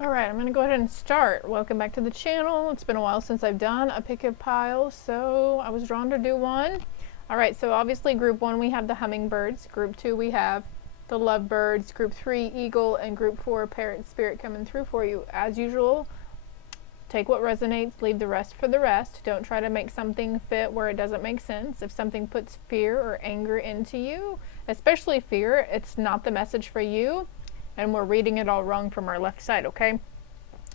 Alright, I'm going to go ahead and start. Welcome back to the channel. It's been a while since I've done a pick a pile, so I was drawn to do one. Alright, so obviously group 1 we have the hummingbirds, group 2 we have the lovebirds, group 3 eagle, and group 4 parrot spirit coming through for you. As usual, take what resonates, leave the rest for the rest. Don't try to make something fit where it doesn't make sense. If something puts fear or anger into you, especially fear, it's not the message for you. And we're reading it all wrong from our left side, okay?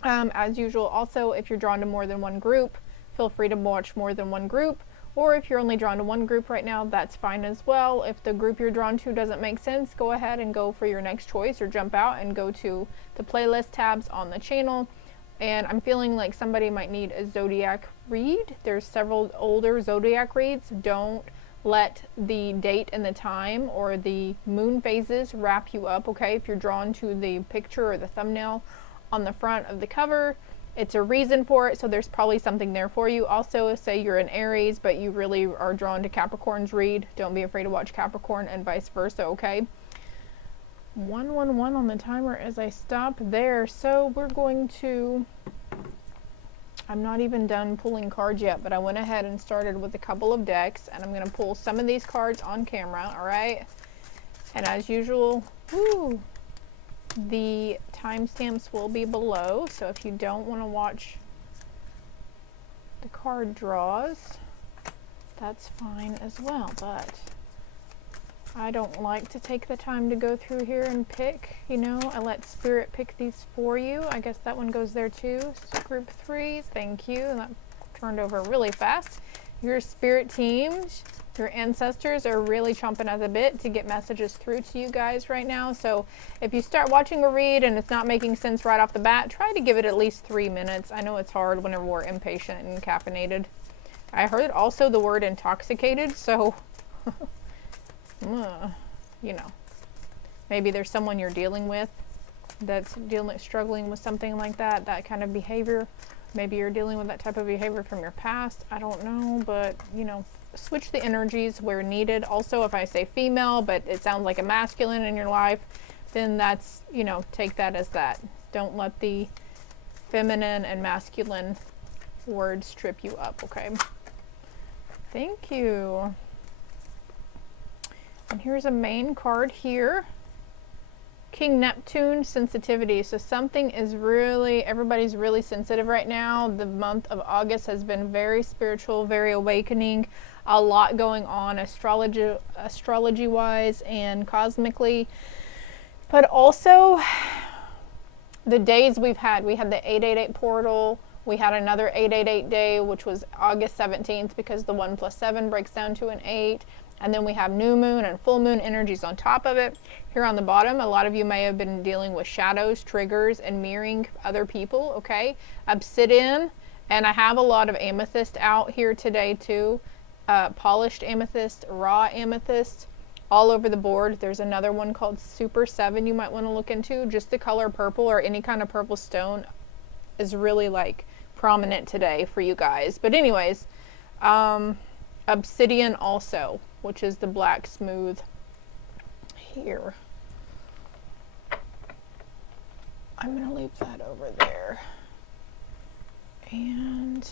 As usual, also, if you're drawn to more than one group, feel free to watch more than one group. Or if you're only drawn to one group right now, that's fine as well. If the group you're drawn to doesn't make sense, go ahead and go for your next choice or jump out and go to the playlist tabs on the channel. And I'm feeling like somebody might need a zodiac read. There's several older zodiac reads. Don't let the date and the time or the moon phases wrap you up, okay? If you're drawn to the picture or the thumbnail on the front of the cover, it's a reason for it, so there's probably something there for you. Also, say you're an Aries, but you really are drawn to Capricorn's read, don't be afraid to watch Capricorn and vice versa, okay? 111 on the timer as I stop there. So we're going to, I'm not even done pulling cards yet, but I went ahead and started with a couple of decks, and I'm going to pull some of these cards on camera, all right? And as usual, woo, the timestamps will be below, so if you don't want to watch the card draws, that's fine as well, but I don't like to take the time to go through here and pick, you know, I let Spirit pick these for you. I guess that one goes there too. So group 3, thank you. And that turned over really fast. Your spirit teams, your ancestors are really chomping at the bit to get messages through to you guys right now. So if you start watching a read and it's not making sense right off the bat, try to give it at least 3 minutes. I know it's hard whenever we're impatient and caffeinated. I heard also the word intoxicated, so you know, maybe there's someone you're dealing with that's struggling with something like that, that kind of behavior. Maybe you're dealing with that type of behavior from your past. I don't know, but you know, switch the energies where needed. Also, if I say female, but it sounds like a masculine in your life, then that's, you know, take that as that. Don't let the feminine and masculine words trip you up, okay? Thank you. And here's a main card here. King Neptune, sensitivity. So something is really, everybody's really sensitive right now. The month of August has been very spiritual, very awakening. A lot going on astrology-wise and cosmically. But also, the days we've had, we had the 888 portal. We had another 888 day, which was August 17th, because the 1 plus 7 breaks down to an 8. And then we have new moon and full moon energies on top of it. Here on the bottom, a lot of you may have been dealing with shadows, triggers, and mirroring other people, okay? Obsidian, and I have a lot of amethyst out here today too. Polished amethyst, raw amethyst, all over the board. There's another one called Super 7 you might want to look into. Just the color purple or any kind of purple stone is really like prominent today for you guys. But anyways, obsidian also, which is the black smooth here. I'm going to leave that over there. And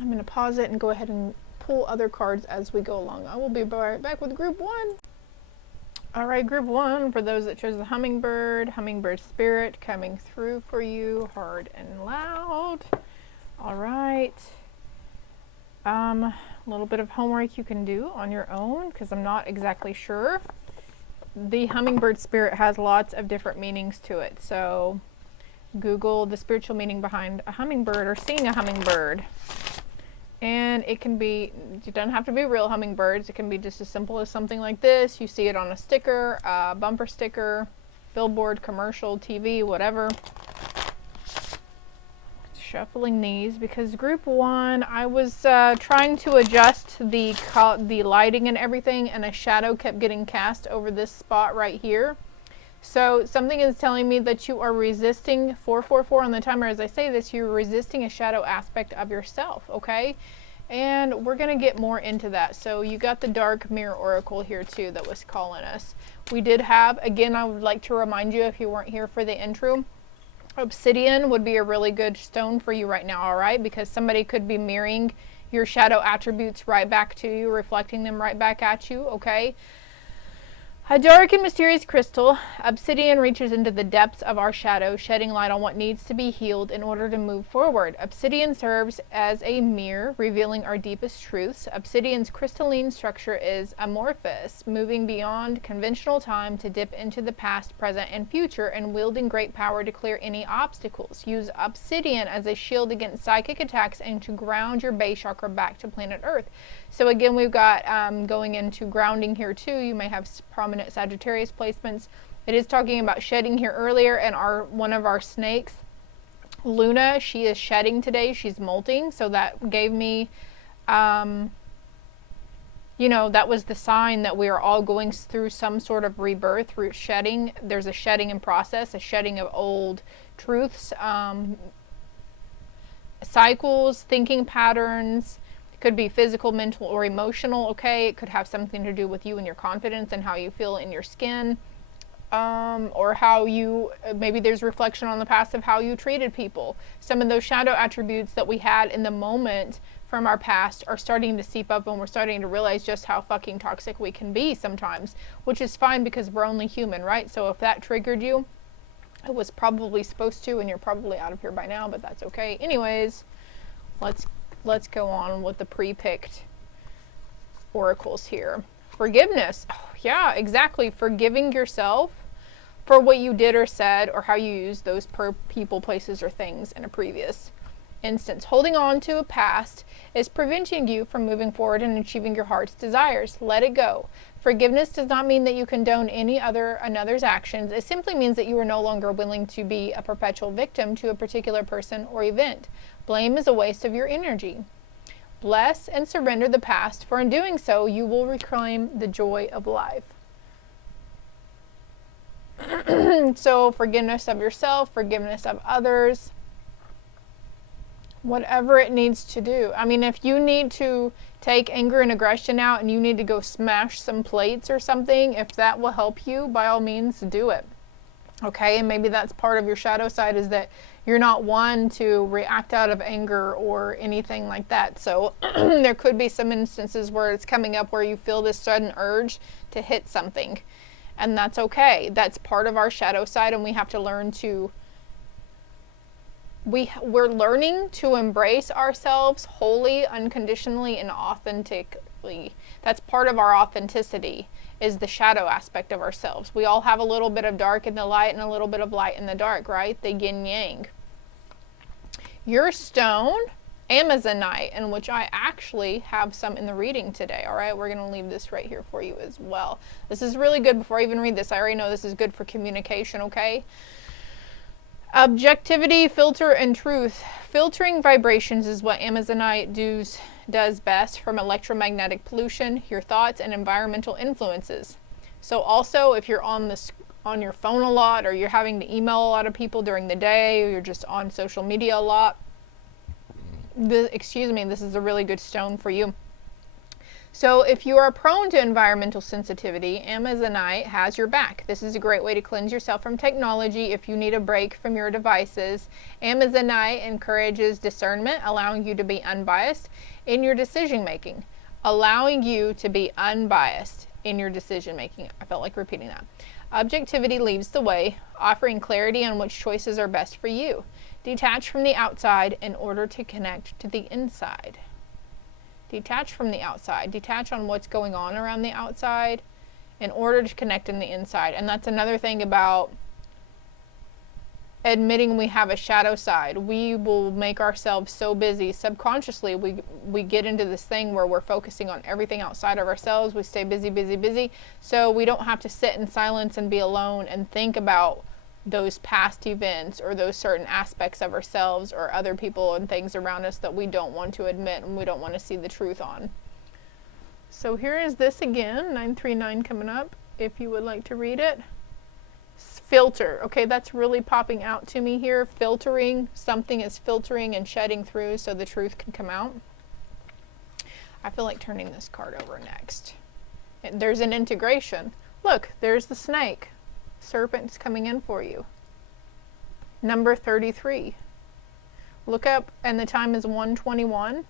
I'm going to pause it and go ahead and pull other cards as we go along. I will be right back with group 1. All right, group 1, for those that chose the hummingbird, hummingbird spirit coming through for you hard and loud. All right. A little bit of homework you can do on your own, because I'm not exactly sure. The hummingbird spirit has lots of different meanings to it. So Google the spiritual meaning behind a hummingbird or seeing a hummingbird. And it can be, it doesn't have to be real hummingbirds. It can be just as simple as something like this. You see it on a sticker, a bumper sticker, billboard, commercial, TV, whatever. Shuffling these because group 1, I was trying to adjust the lighting and everything, and a shadow kept getting cast over this spot right here. So something is telling me that you are resisting 444 on the timer. As I say this, you're resisting a shadow aspect of yourself, okay? And we're going to get more into that. So you got the dark mirror oracle here too that was calling us. We did have, again, I would like to remind you, if you weren't here for the intro, Obsidian would be a really good stone for you right now, all right? Because somebody could be mirroring your shadow attributes right back to you, reflecting them right back at you, okay? A dark and mysterious crystal, obsidian reaches into the depths of our shadow, shedding light on what needs to be healed in order to move forward. Obsidian serves as a mirror, revealing our deepest truths. Obsidian's crystalline structure is amorphous, moving beyond conventional time to dip into the past, present, and future, and wielding great power to clear any obstacles. Use obsidian as a shield against psychic attacks and to ground your base chakra back to planet Earth. So again, we've got going into grounding here too. You may have prominent Sagittarius placements. It is talking about shedding here earlier, and one of our snakes, Luna, she is shedding today. She's molting, so that gave me, you know, that was the sign that we are all going through some sort of rebirth through shedding. There's a shedding in process, a shedding of old truths, cycles, thinking patterns. Could be physical, mental, or emotional, okay? It could have something to do with you and your confidence and how you feel in your skin, or how you, maybe there's reflection on the past of how you treated people. Some of those shadow attributes that we had in the moment from our past are starting to seep up, and we're starting to realize just how fucking toxic we can be sometimes, which is fine because we're only human, right? So if that triggered you, it was probably supposed to, and you're probably out of here by now, but that's okay. Anyways, let's go on with the pre-picked oracles here. Forgiveness. Oh, yeah, exactly. Forgiving yourself for what you did or said, or how you used those people, places, or things in a previous instance. Holding on to a past is preventing you from moving forward and achieving your heart's desires. Let it go. Forgiveness does not mean that you condone another's actions. It simply means that you are no longer willing to be a perpetual victim to a particular person or event. Blame is a waste of your energy. Bless and surrender the past, for in doing so, you will reclaim the joy of life. So, forgiveness of yourself, forgiveness of others, whatever it needs to do. I mean, if you need to take anger and aggression out and you need to go smash some plates or something, if that will help you, by all means, do it. Okay, and maybe that's part of your shadow side, is that you're not one to react out of anger or anything like that. So there could be some instances where it's coming up where you feel this sudden urge to hit something. And that's okay. That's part of our shadow side, and we have to learn to, we're learning to embrace ourselves wholly, unconditionally, and authentically. That's part of our authenticity, is the shadow aspect of ourselves. We all have a little bit of dark in the light and a little bit of light in the dark, right? The yin yang. Your stone, Amazonite, in which I actually have some in the reading today. All right, we're going to leave this right here for you as well. This is really good. Before I even read this, I already know this is good for communication, okay? Objectivity, filter, and truth. Filtering vibrations is what Amazonite does best from electromagnetic pollution, your thoughts, and environmental influences. So also, if you're on your phone a lot, or you're having to email a lot of people during the day, or you're just on social media a lot, this is a really good stone for you. So if you are prone to environmental sensitivity, Amazonite has your back. This is a great way to cleanse yourself from technology if you need a break from your devices. Amazonite encourages discernment, allowing you to be unbiased in your decision making. Allowing you to be unbiased in your decision making. I felt like repeating that. Objectivity leads the way, offering clarity on which choices are best for you. Detach from the outside in order to connect to the inside. Detach from the outside. Detach on what's going on around the outside in order to connect in the inside. And that's another thing about admitting we have a shadow side. We will make ourselves so busy subconsciously. We get into this thing where we're focusing on everything outside of ourselves. We stay busy, busy, busy. So we don't have to sit in silence and be alone and think about those past events or those certain aspects of ourselves or other people and things around us that we don't want to admit and we don't want to see the truth on. So here is this again, 939 coming up, if you would like to read it. Filter. Okay, that's really popping out to me here. Filtering. Something is filtering and shedding through so the truth can come out. I feel like turning this card over next. There's an integration. Look, there's the snake. Serpent's coming in for you. Number 33. Look up, and the time is 1:21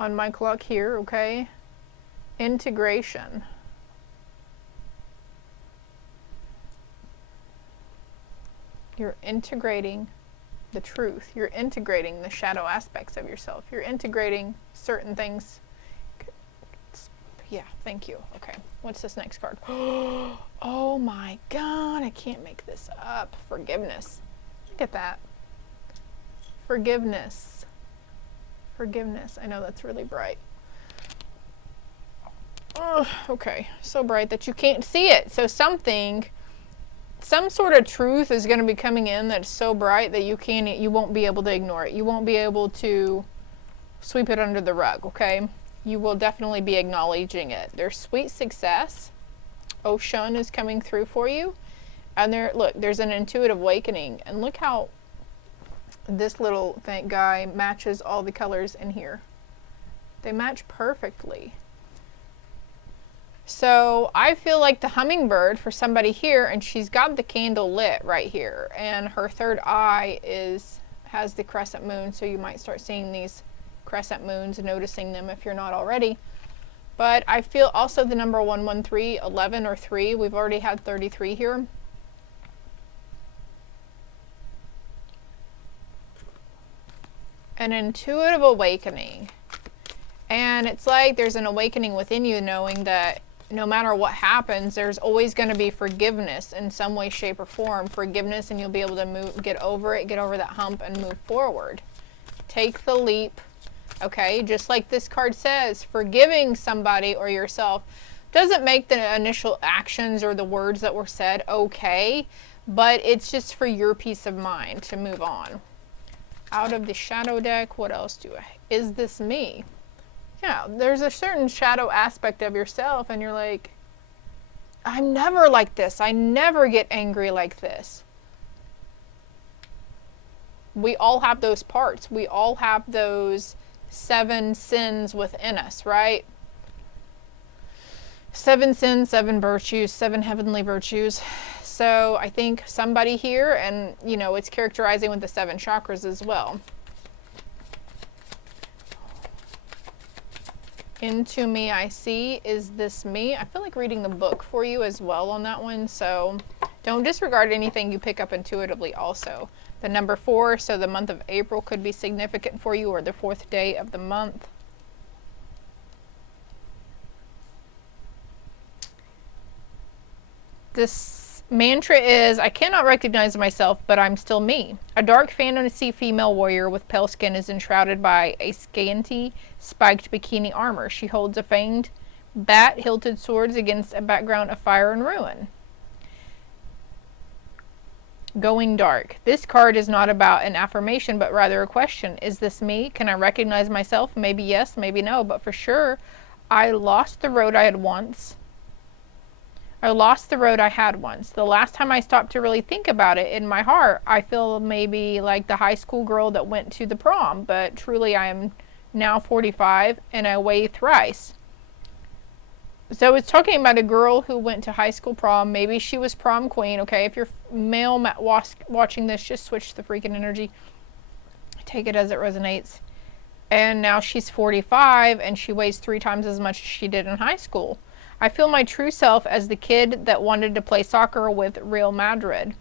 on my clock here, okay? Integration. You're integrating the truth. You're integrating the shadow aspects of yourself. You're integrating certain things. Yeah, thank you. Okay, what's this next card? Oh my God, I can't make this up. Forgiveness. Look at that. Forgiveness. Forgiveness. I know that's really bright. Oh, okay, so bright that you can't see it. So some sort of truth is going to be coming in that's so bright that you won't be able to ignore it. You won't be able to sweep it under the rug, okay? You will definitely be acknowledging it. There's sweet success. Ocean is coming through for you. And look, there's an intuitive awakening. And look how this little guy matches all the colors in here. They match perfectly. So I feel like the hummingbird for somebody here, and she's got the candle lit right here, and her third eye has the crescent moon, so you might start seeing these crescent moons, noticing them if you're not already. But I feel also the number 113, 11, or 3. We've already had 33 here. An intuitive awakening. And it's like there's an awakening within you, knowing that no matter what happens, there's always going to be forgiveness in some way, shape, or form. Forgiveness, and you'll be able to get over it, get over that hump, and move forward. Take the leap. Okay, just like this card says, forgiving somebody or yourself doesn't make the initial actions or the words that were said okay, but it's just for your peace of mind to move on. Out of the shadow deck, what else is this me? Yeah, there's a certain shadow aspect of yourself, and you're like, I'm never like this. I never get angry like this. We all have those parts. We all have those 7 sins within us, right? 7 sins, 7 virtues, 7 heavenly virtues. So I think somebody here, and you know, it's characterizing with the 7 chakras as well. Into me I see, is this me? I feel like reading the book for you as well on that one, so don't disregard anything you pick up intuitively also. The number 4, so the month of April could be significant for you, or the 4th day of the month. This mantra is, I cannot recognize myself, but I'm still me. A dark fantasy female warrior with pale skin is enshrouded by a scanty, spiked bikini armor. She holds a fanged, bat-hilted swords against a background of fire and ruin. Going dark. This card is not about an affirmation, but rather a question. Is this me? Can I recognize myself? Maybe yes, maybe no, but for sure, I lost the road I had once. I lost the road I had once. The last time I stopped to really think about it, in my heart, I feel maybe like the high school girl that went to the prom, but truly I am now 45 and I weigh thrice. So it's talking about a girl who went to high school prom. Maybe she was prom queen. Okay, if you're male watching this, just switch the freaking energy. Take it as it resonates. And now she's 45 and she weighs 3 times as much as she did in high school. I feel my true self as the kid that wanted to play soccer with Real Madrid.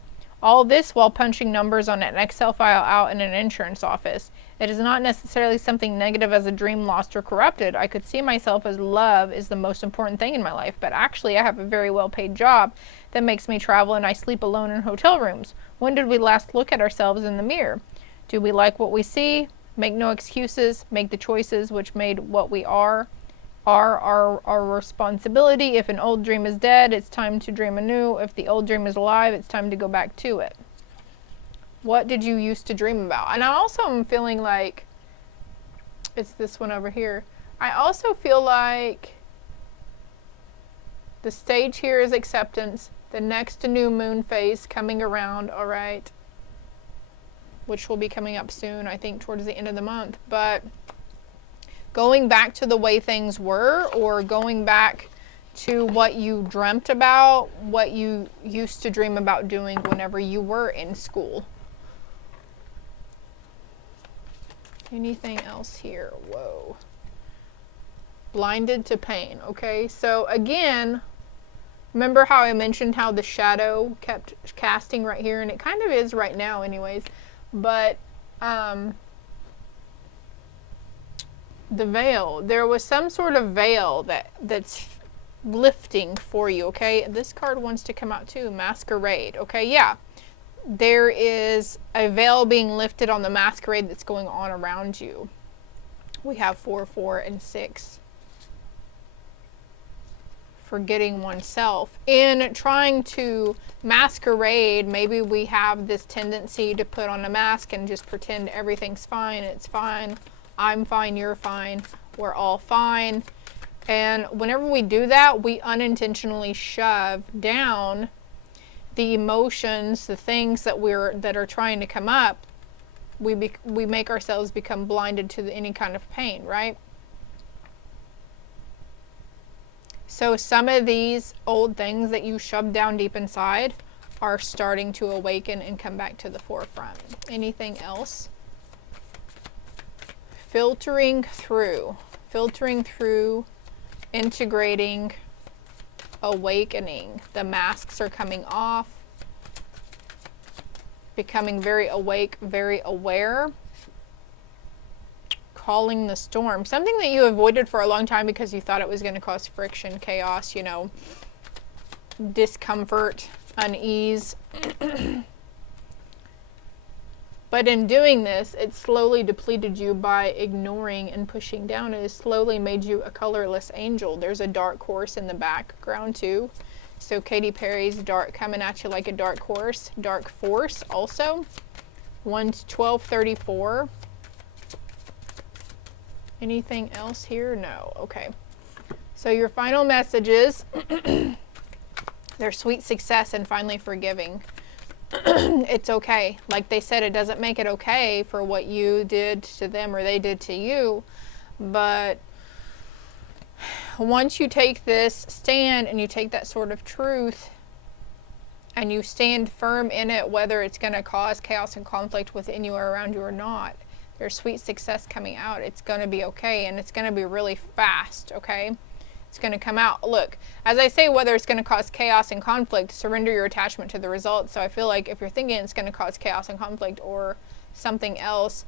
All this while punching numbers on an Excel file out in an insurance office. It is not necessarily something negative as a dream lost or corrupted. I could see myself as love is the most important thing in my life, but actually I have a very well-paid job that makes me travel and I sleep alone in hotel rooms. When did we last look at ourselves in the mirror? Do we like what we see? Make no excuses. Make the choices which made what we are our responsibility. If an old dream is dead, it's time to dream anew. If the old dream is alive, it's time to go back to it. What did you used to dream about? And I also am feeling like, it's this one over here. I also feel like the stage here is acceptance. The next new moon phase coming around, all right, which will be coming up soon, I think towards the end of the month. But going back to the way things were, or going back to what you dreamt about, what you used to dream about doing whenever you were in school. Anything else here? Whoa. Blinded to pain. Okay, so again, remember how I mentioned how the shadow kept casting right here, and it kind of is right now anyways, but the veil, there was some sort of veil that's lifting for you. Okay, this card wants to come out too, masquerade. Okay, yeah, there is a veil being lifted on the masquerade that's going on around you. We have 4, 4, and 6. Forgetting oneself. In trying to masquerade, maybe we have this tendency to put on a mask and just pretend everything's fine. It's fine. I'm fine. You're fine. We're all fine. And whenever we do that, we unintentionally shove down the emotions, the things that are trying to come up. We make ourselves become blinded to any kind of pain, right? So some of these old things that you shoved down deep inside are starting to awaken and come back to the forefront. Anything else? Filtering through, integrating, awakening. The masks are coming off, becoming very awake, very aware. Calling the storm. Something that you avoided for a long time because you thought it was going to cause friction, chaos, you know, discomfort, unease. But in doing this, it slowly depleted you by ignoring and pushing down. It has slowly made you a colorless angel. There's a dark horse in the background too. So Katy Perry's dark, coming at you like a dark horse. Dark force also. 1234. Anything else here? No. Okay. So your final messages. They're sweet success and finally forgiving. It's okay. Like they said, it doesn't make it okay for what you did to them or they did to you. But once you take this stand and you take that sort of truth and you stand firm in it, whether it's going to cause chaos and conflict within you or around you or not, there's sweet success coming out. It's going to be okay, and it's going to be really fast, okay? It's going to come out. Look, as I say, whether it's going to cause chaos and conflict, surrender your attachment to the results. So I feel like if you're thinking it's going to cause chaos and conflict or something else,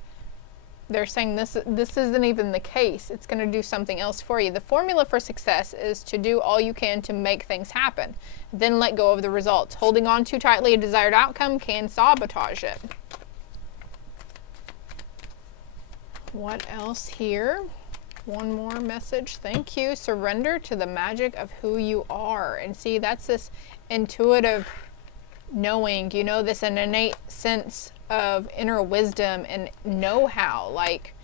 they're saying this isn't even the case. It's going to do something else for you. The formula for success is to do all you can to make things happen. Then let go of the results. Holding on too tightly a desired outcome can sabotage it. What else here? One more message. Thank you. Surrender to the magic of who you are. And see, that's this intuitive knowing, you know, this an innate sense of inner wisdom and know-how. Like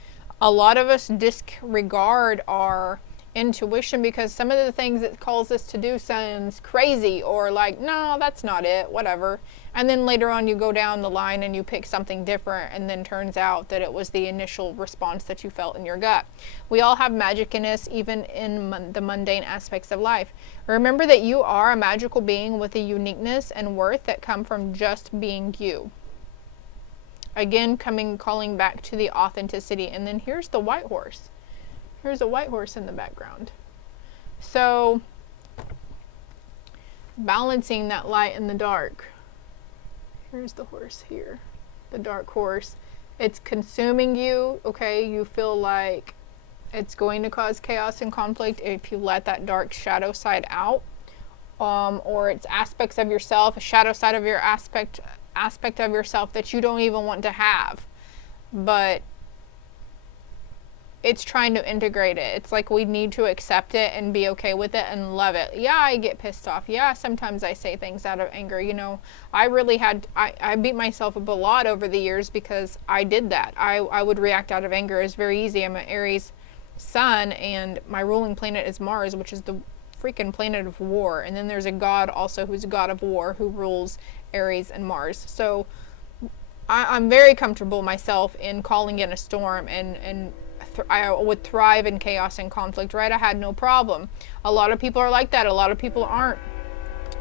a lot of us disregard our intuition because some of the things it calls us to do sounds crazy or like, no, that's not it, whatever. And then later on you go down the line and you pick something different, and then turns out that it was the initial response that you felt in your gut. We all have magic in us, even in the mundane aspects of life. Remember that you are a magical being with a uniqueness and worth that come from just being you. Again, calling back to the authenticity. And then here's the white horse. Here's a white horse in the background. So, balancing that light and the dark. Here's the horse here, the dark horse. It's consuming you, okay? You feel like it's going to cause chaos and conflict if you let that dark shadow side out. Or it's aspects of yourself, a shadow side of your aspect of yourself that you don't even want to have. But it's trying to integrate it. It's like we need to accept it and be okay with it and love it. Yeah, I get pissed off. Yeah, sometimes I say things out of anger. You know, I beat myself up a lot over the years because I did that. I would react out of anger. It's very easy. I'm an Aries sun, and my ruling planet is Mars, which is the freaking planet of war. And then there's a god also who's a god of war who rules Aries and Mars. So I'm very comfortable myself in calling in a storm and I would thrive in chaos and conflict, right? I had no problem. A lot of people are like that. A lot of people aren't.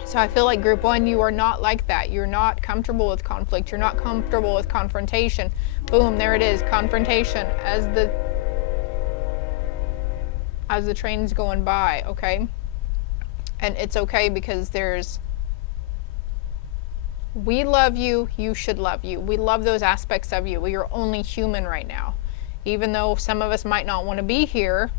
So I feel like group one, you are not like that. You're not comfortable with conflict. You're not comfortable with confrontation. Boom, there it is, confrontation as the train's going by, okay? And it's okay because we love you, you should love you. We love those aspects of you. We are only human right now. Even though some of us might not want to be here,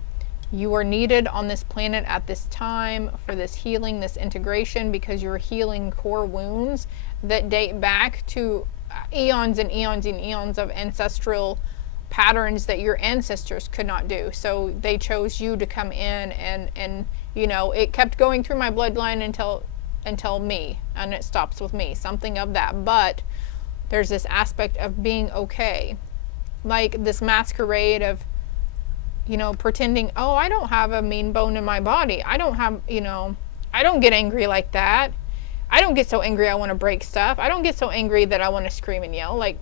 you are needed on this planet at this time for this healing, this integration, because you're healing core wounds that date back to eons and eons and eons of ancestral patterns that your ancestors could not do. So they chose you to come in, and you know, it kept going through my bloodline until me, and it stops with me, something of that. But there's this aspect of being okay, like this masquerade of, you know, pretending, oh, I don't have a mean bone in my body. I don't have, you know, I don't get angry like that. I don't get so angry I want to break stuff. I don't get so angry that I want to scream and yell. Like,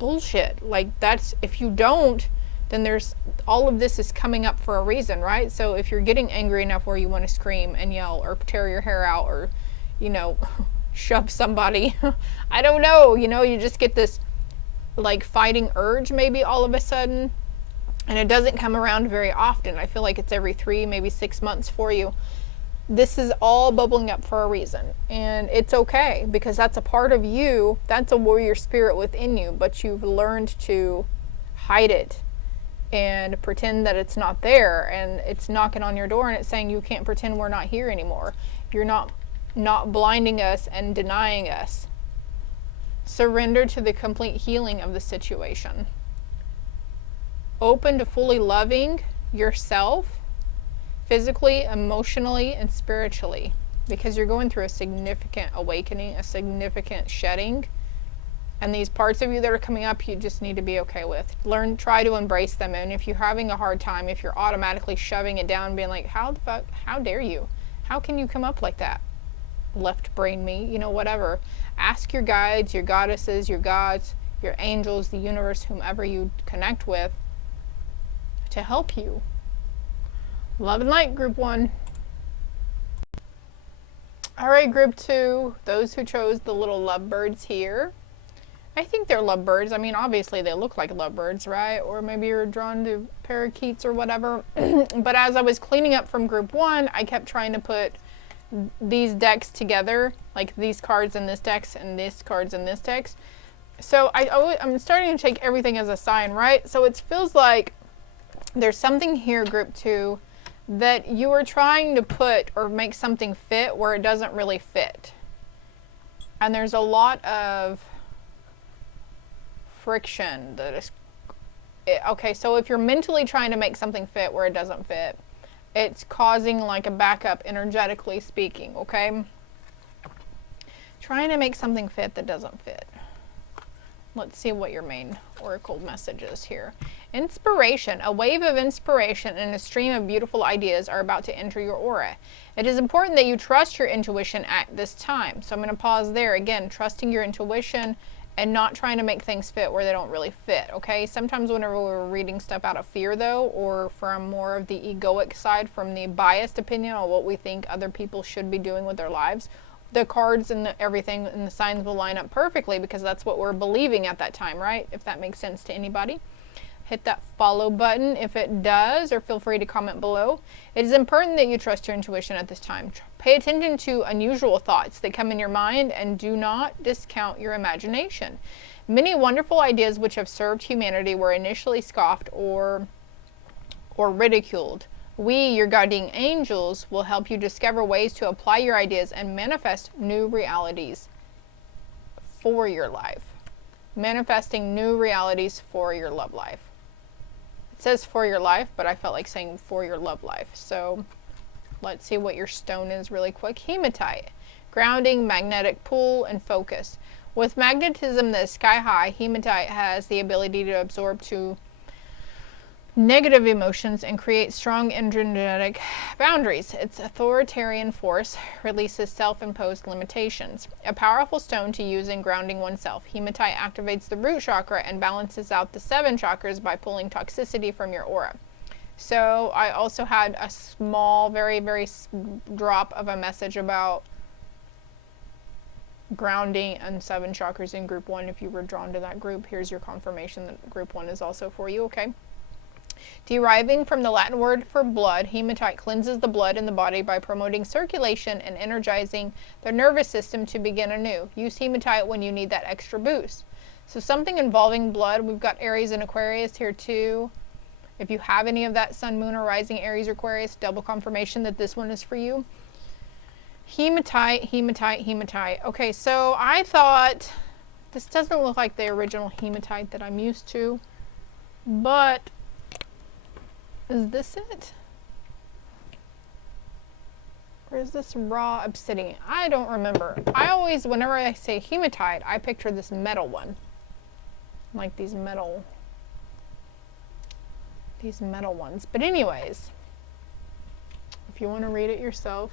bullshit. Like, that's, if you don't, then there's, all of this is coming up for a reason, right? So if you're getting angry enough where you want to scream and yell or tear your hair out or, you know, shove somebody, I don't know, you know, you just get this like fighting urge maybe all of a sudden. And it doesn't come around very often. I feel like it's every 3, maybe 6 months for you. This is all bubbling up for a reason. And it's okay, because that's a part of you. That's a warrior spirit within you. But you've learned to hide it and pretend that it's not there. And it's knocking on your door and it's saying, you can't pretend we're not here anymore. You're not blinding us and denying us. Surrender to the complete healing of the situation. Open to fully loving yourself physically, emotionally, and spiritually, because you're going through a significant awakening, a significant shedding, and these parts of you that are coming up, you just need to be okay with. Try to embrace them. And if you're having a hard time, if you're automatically shoving it down, being like, how the fuck, how dare you? How can you come up like that? Left brain me, you know, whatever. Ask your guides, your goddesses, your gods, your angels, the universe, whomever you connect with, to help you. Love and light, group 1. All right, group 2, those who chose the little lovebirds here. I think they're lovebirds. I mean, obviously they look like lovebirds, right? Or maybe you're drawn to parakeets or whatever. But as I was cleaning up from group 1, I kept trying to put these decks together, like these cards in this deck and these cards in this deck. So I'm starting to take everything as a sign, right? So it feels like there's something here, group 2, that you are trying to put or make something fit where it doesn't really fit. And there's a lot of friction that is... Okay, so if you're mentally trying to make something fit where it doesn't fit, it's causing like a backup, energetically speaking, okay? Trying to make something fit that doesn't fit. Let's see what your main oracle message is here. Inspiration. A wave of inspiration and a stream of beautiful ideas are about to enter your aura. It is important that you trust your intuition at this time. So I'm going to pause there. Again, trusting your intuition and not trying to make things fit where they don't really fit, okay? Sometimes whenever we're reading stuff out of fear, though, or from more of the egoic side, from the biased opinion on what we think other people should be doing with their lives, the cards and everything and the signs will line up perfectly because that's what we're believing at that time, right? If that makes sense to anybody. Hit that follow button if it does, or feel free to comment below. It is important that you trust your intuition at this time. Pay attention to unusual thoughts that come in your mind and do not discount your imagination. Many wonderful ideas which have served humanity were initially scoffed or ridiculed. We, your guardian angels, will help you discover ways to apply your ideas and manifest new realities for your life. Manifesting new realities for your love life. It says for your life, but I felt like saying for your love life. So let's see what your stone is really quick. Hematite. Grounding, magnetic pull, and focus. With magnetism that is sky high, hematite has the ability to absorb to negative emotions and create strong energetic boundaries. Its authoritarian force releases self-imposed limitations. A powerful stone to use in grounding oneself. Hematite activates the root chakra and balances out the 7 chakras by pulling toxicity from your aura. So I also had a small, very, very drop of a message about grounding and 7 chakras in group 1. If you were drawn to that group, here's your confirmation that group 1 is also for you, okay? Deriving from the Latin word for blood, hematite cleanses the blood in the body by promoting circulation and energizing the nervous system to begin anew. Use hematite when you need that extra boost. So something involving blood. We've got Aries and Aquarius here too. If you have any of that sun, moon, or rising Aries or Aquarius, double confirmation that this one is for you. Hematite, hematite, hematite. Okay, so I thought this doesn't look like the original hematite that I'm used to, but is this it? Or is this raw obsidian? I don't remember. I always, whenever I say hematite, I picture this metal one. Like these metal ones. But anyways, if you want to read it yourself.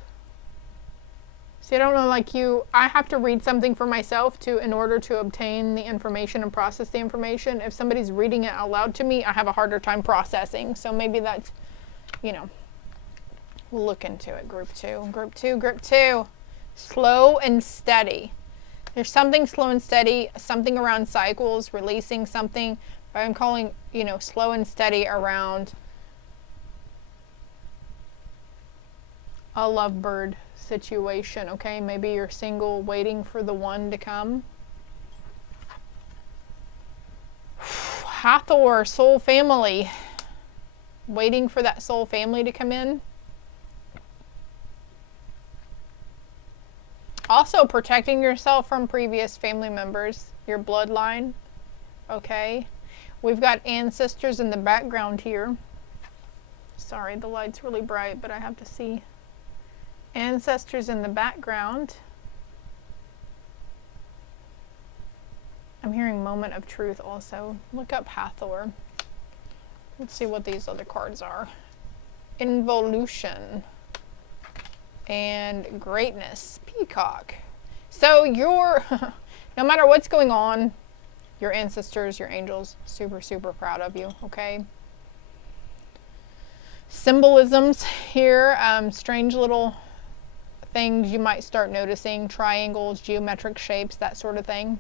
See, I don't know, like you, I have to read something for myself in order to obtain the information and process the information. If somebody's reading it out loud to me, I have a harder time processing. So maybe that's, you know, we'll look into it. Group 2, group 2, group 2. Slow and steady. There's something slow and steady, something around cycles, releasing something. But I'm calling, you know, slow and steady around a lovebird situation, okay? Maybe you're single, waiting for the one to come. Hathor, soul family. Waiting for that soul family to come in. Also protecting yourself from previous family members, your bloodline, okay? We've got ancestors in the background here. Sorry, the light's really bright, but I have to see. Ancestors in the background. I'm hearing moment of truth also. Look up Hathor. Let's see what these other cards are. Involution and greatness. Peacock. So you're, no matter what's going on, your ancestors, your angels, super, super proud of you, okay? Symbolisms here, strange little things you might start noticing, triangles, geometric shapes, that sort of thing.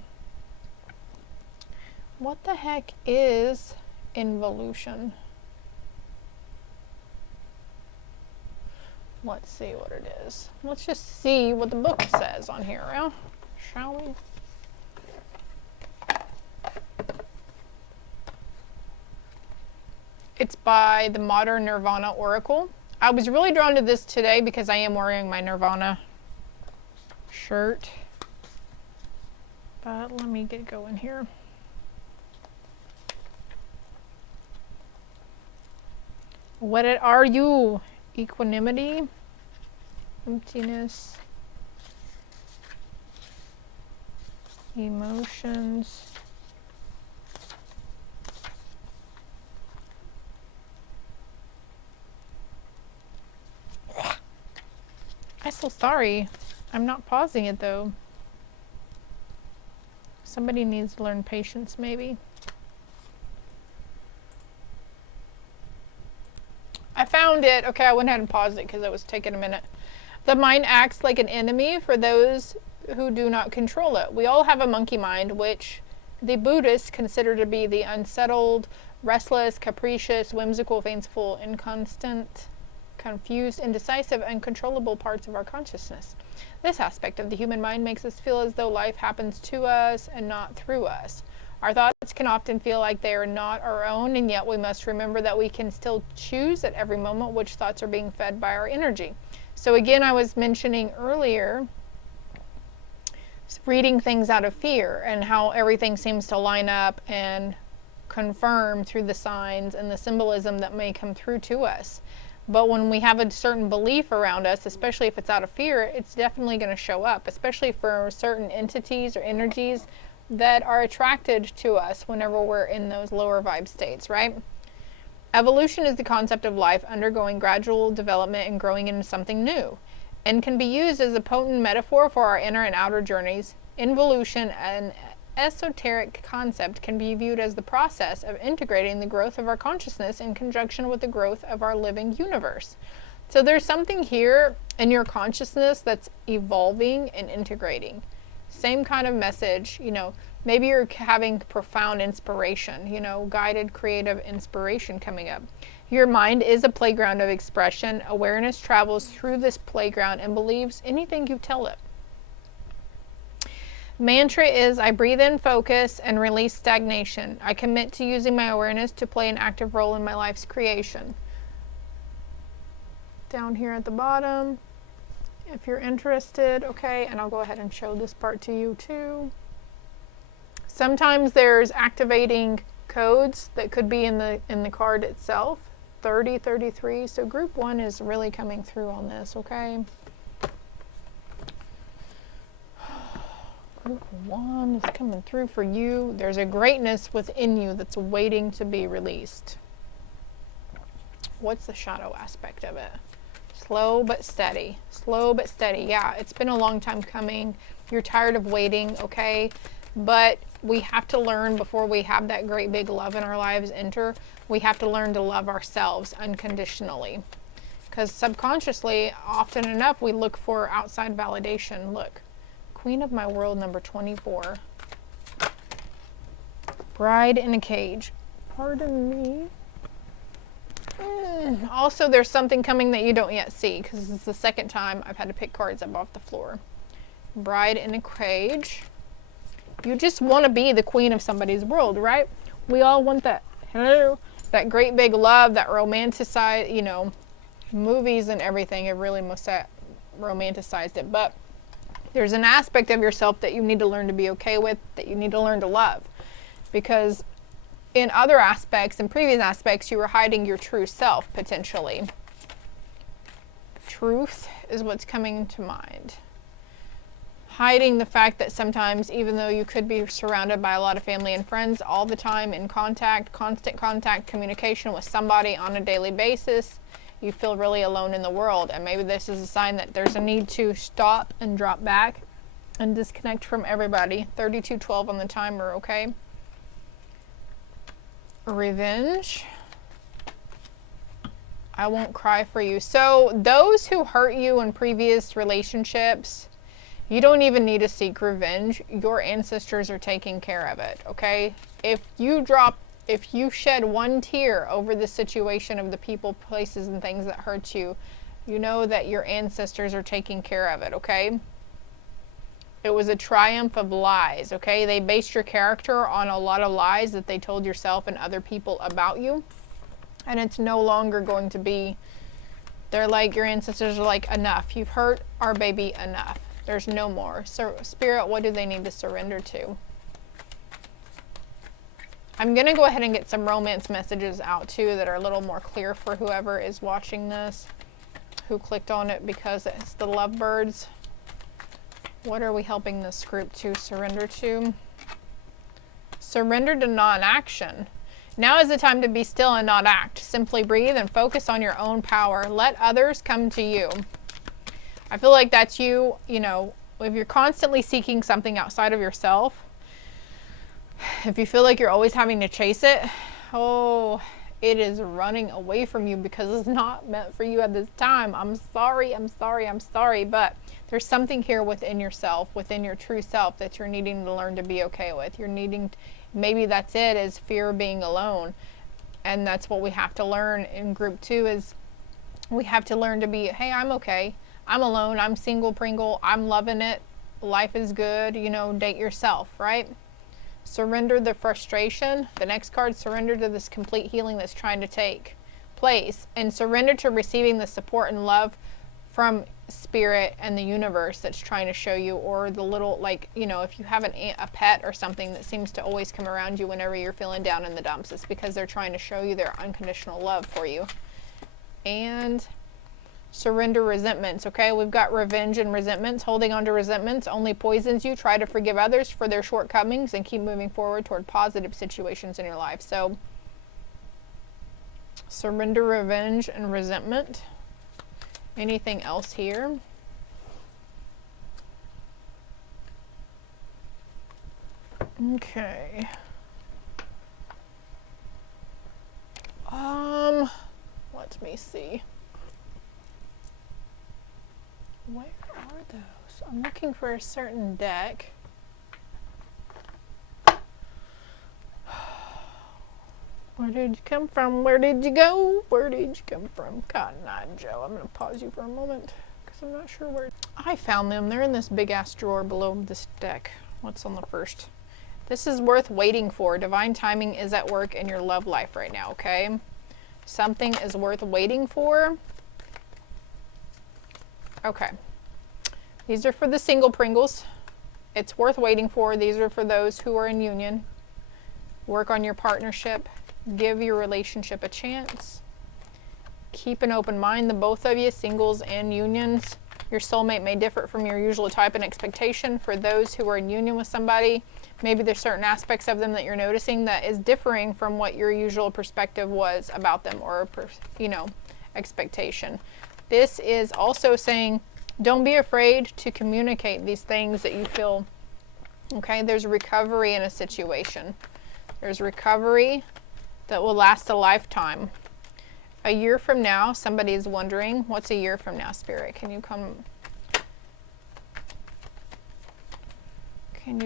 What the heck is involution? Let's see what it is. Let's just see what the book says on here, shall we? It's by the Modern Nirvana Oracle. I was really drawn to this today because I am wearing my Nirvana shirt. But let me get going here. What are you? Equanimity, emptiness, emotions. I'm so sorry. I'm not pausing it though. Somebody needs to learn patience maybe. I found it. Okay, I went ahead and paused it because it was taking a minute. The mind acts like an enemy for those who do not control it. We all have a monkey mind, which the Buddhists consider to be the unsettled, restless, capricious, whimsical, fanciful, inconstant, confused, indecisive, uncontrollable parts of our consciousness. This aspect of the human mind makes us feel as though life happens to us and not through us. Our thoughts can often feel like they are not our own, and yet we must remember that we can still choose at every moment which thoughts are being fed by our energy. So again, I was mentioning earlier reading things out of fear and how everything seems to line up and confirm through the signs and the symbolism that may come through to us. But when we have a certain belief around us, especially if it's out of fear, it's definitely going to show up, especially for certain entities or energies that are attracted to us whenever we're in those lower vibe states, right? Evolution is the concept of life undergoing gradual development and growing into something new, and can be used as a potent metaphor for our inner and outer journeys. Involution, an esoteric concept, can be viewed as the process of integrating the growth of our consciousness in conjunction with the growth of our living universe. So there's something here in your consciousness that's evolving and integrating. Same kind of message, you know, maybe you're having profound inspiration, you know, guided creative inspiration coming up. Your mind is a playground of expression. Awareness travels through this playground and believes anything you tell it. Mantra is, I breathe in focus and release stagnation. I commit to using my awareness to play an active role in my life's creation. Down here at the bottom, if you're interested, okay, and I'll go ahead and show this part to you too. Sometimes there's activating codes that could be in the card itself. 30, 33. So group 1 is really coming through on this, okay? Group 1 is coming through for you. There's a greatness within you that's waiting to be released. What's the shadow aspect of it? Slow but steady. Slow but steady. Yeah, it's been a long time coming. You're tired of waiting, okay? But we have to learn, before we have that great big love in our lives enter, we have to learn to love ourselves unconditionally. Because subconsciously, often enough, we look for outside validation. Look, Queen of My World, number 24. Bride in a cage. Pardon me. Also, there's something coming that you don't yet see, because this is the second time I've had to pick cards up off the floor. Bride in a cage. You just want to be the queen of somebody's world, right? We all want that. Hello? That great big love, that romanticized, you know, movies and everything have really most romanticized it. But there's an aspect of yourself that you need to learn to be okay with, that you need to learn to love. Because in other aspects, in previous aspects, you were hiding your true self, potentially. Truth is what's coming to mind. Hiding the fact that sometimes, even though you could be surrounded by a lot of family and friends all the time, in contact, constant contact, communication with somebody on a daily basis, you feel really alone in the world. And maybe this is a sign that there's a need to stop and drop back and disconnect from everybody. 3212 on the timer, okay? Revenge. I won't cry for you. So those who hurt you in previous relationships, you don't even need to seek revenge. Your ancestors are taking care of it, okay? If you shed one tear over the situation of the people, places, and things that hurt you, you know that your ancestors are taking care of it, okay? It was a triumph of lies, okay? They based your character on a lot of lies that they told yourself and other people about you. And it's no longer going to be, they're like, your ancestors are like, enough. You've hurt our baby enough. There's no more. So, Spirit, what do they need to surrender to? I'm going to go ahead and get some romance messages out too that are a little more clear for whoever is watching this, who clicked on it because it's the Lovebirds. What are we helping this group to surrender to? Surrender to non-action. Now is the time to be still and not act. Simply breathe and focus on your own power. Let others come to you. I feel like that's you, you know, if you're constantly seeking something outside of yourself, if you feel like you're always having to chase it, oh, it is running away from you because it's not meant for you at this time. I'm sorry, but there's something here within yourself, within your true self, that you're needing to learn to be okay with. You're needing, maybe that's it, is fear of being alone. And that's what we have to learn in group 2 is we have to learn to be, hey, I'm okay. I'm alone, I'm single pringle, I'm loving it, life is good, you know, date yourself, right? Surrender the frustration. The next card, surrender to this complete healing that's trying to take place, and surrender to receiving the support and love from Spirit and the universe that's trying to show you, or the little, like, you know, if you have a pet or something that seems to always come around you whenever you're feeling down in the dumps, it's because they're trying to show you their unconditional love for you. And surrender resentments, okay? We've got revenge and resentments. Holding on to resentments only poisons you. Try to forgive others for their shortcomings and keep moving forward toward positive situations in your life. So Surrender, revenge, and resentment. Anything else here? Okay. Let me see. Where are those? I'm looking for a certain deck. Where did you come from? Where did you go? Where did you come from? Cotton Eye Joe. I'm going to pause you for a moment because I'm not sure where. I found them. They're in this big ass drawer below this deck. What's on the first? This is worth waiting for. Divine timing is at work in your love life right now, okay? Something is worth waiting for. Okay. These are for the single Pringles. It's worth waiting for. These are for those who are in union. Work on your partnership. Give your relationship a chance. Keep an open mind, the both of you, singles and unions. Your soulmate may differ from your usual type and expectation. For those who are in union with somebody, maybe there's certain aspects of them that you're noticing that is differing from what your usual perspective was about them, or, you know, expectation. This is also saying, don't be afraid to communicate these things that you feel. Okay, there's recovery in a situation. There's recovery that will last a lifetime. A year from now, somebody's wondering, what's a year from now, Spirit? Can you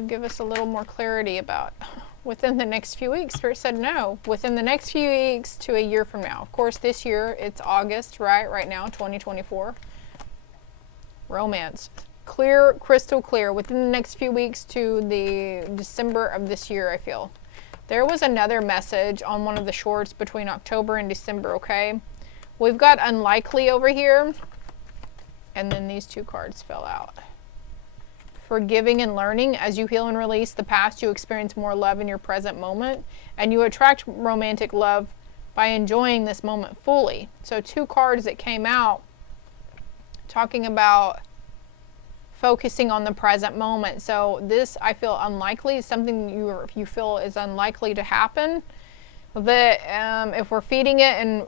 give us a little more clarity about within the next few weeks? Spirit said no, within the next few weeks to a year from now. Of course, this year, it's August, right now, 2024. Romance. Clear, crystal clear, within the next few weeks to the December of this year, I feel. There was another message on one of the shorts between October and December, okay? We've got unlikely over here, and then these two cards fell out. Forgiving and learning. As you heal and release the past, you experience more love in your present moment, and you attract romantic love by enjoying this moment fully. So two cards that came out talking about focusing on the present moment. So this, I feel unlikely, something you feel is unlikely to happen. That if we're feeding it and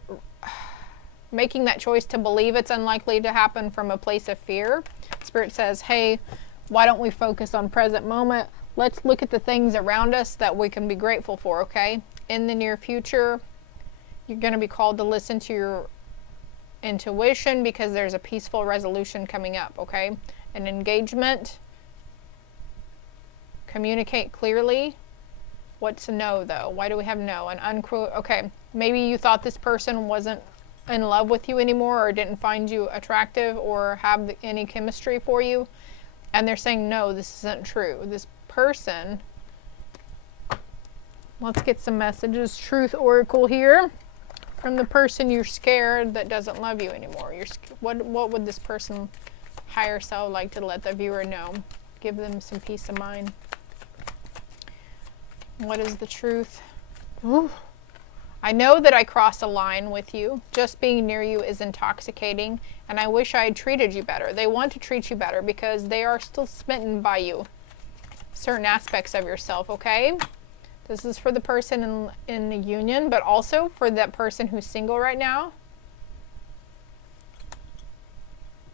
making that choice to believe it's unlikely to happen from a place of fear, Spirit says, hey, why don't we focus on present moment? Let's look at the things around us that we can be grateful for, okay? In the near future, you're going to be called to listen to your intuition because there's a peaceful resolution coming up, okay? An engagement. Communicate clearly. What's no, though? Why do we have no? An unquote. Okay, maybe you thought this person wasn't in love with you anymore, or didn't find you attractive or have any chemistry for you, and they're saying no, this isn't true. This person, let's get some messages. Truth Oracle here from the person you're scared that doesn't love you anymore. What would this person higher self like to let the viewer know? Give them some peace of mind. What is the truth? Ooh. I know that I crossed a line with you. Just being near you is intoxicating, and I wish I had treated you better. They want to treat you better because they are still smitten by you. Certain aspects of yourself, okay? This is for the person in the union, but also for that person who's single right now.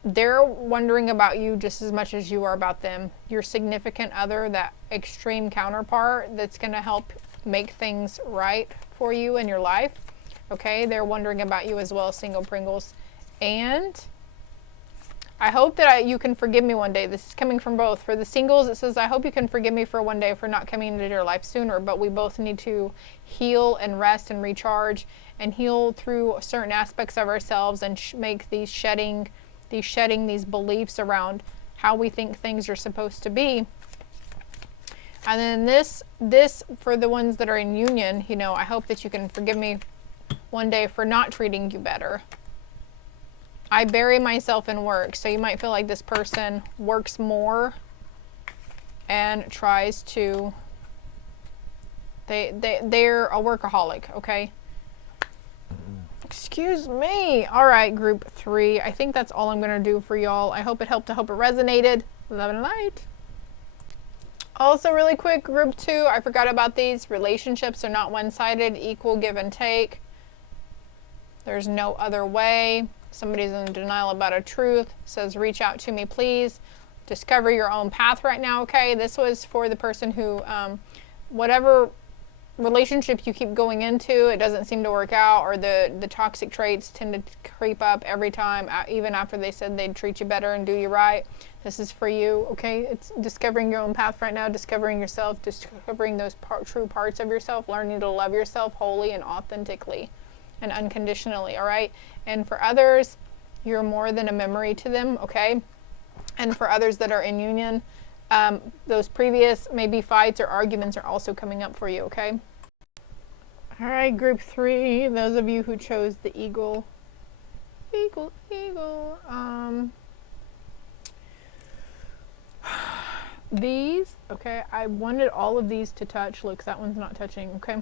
They're wondering about you just as much as you are about them. Your significant other, that extreme counterpart that's going to help make things right for you in your life. Okay, they're wondering about you as well, single Pringles. And I hope that you can forgive me one day. This is coming from both. For the singles, it says, I hope you can forgive me for one day for not coming into your life sooner. But we both need to heal and rest and recharge and heal through certain aspects of ourselves and make these shedding these beliefs around how we think things are supposed to be. And then this for the ones that are in union, you know, I hope that you can forgive me one day for not treating you better. I bury myself in work, so you might feel like this person works more and tries to, they're a workaholic, okay? Excuse me. All right, group 3. I think that's all I'm going to do for y'all. I hope it helped. I hope it resonated. Love and light. Also, really quick, group 2. I forgot about these. Relationships are not one-sided. Equal give and take. There's no other way. Somebody's in denial about a truth. Says, reach out to me, please. Discover your own path right now, okay? This was for the person who, whatever relationship you keep going into, it doesn't seem to work out, or the toxic traits tend to creep up every time, even after they said they'd treat you better and do you right. This is for you, okay? It's discovering your own path right now, discovering yourself, discovering those true parts of yourself, learning to love yourself wholly and authentically and unconditionally, all right? And for others, you're more than a memory to them, okay? And for others that are in union, those previous maybe fights or arguments are also coming up for you, okay? All right, group 3, those of you who chose the eagle. Eagle. These, okay, I wanted all of these to touch. Look, that one's not touching, okay?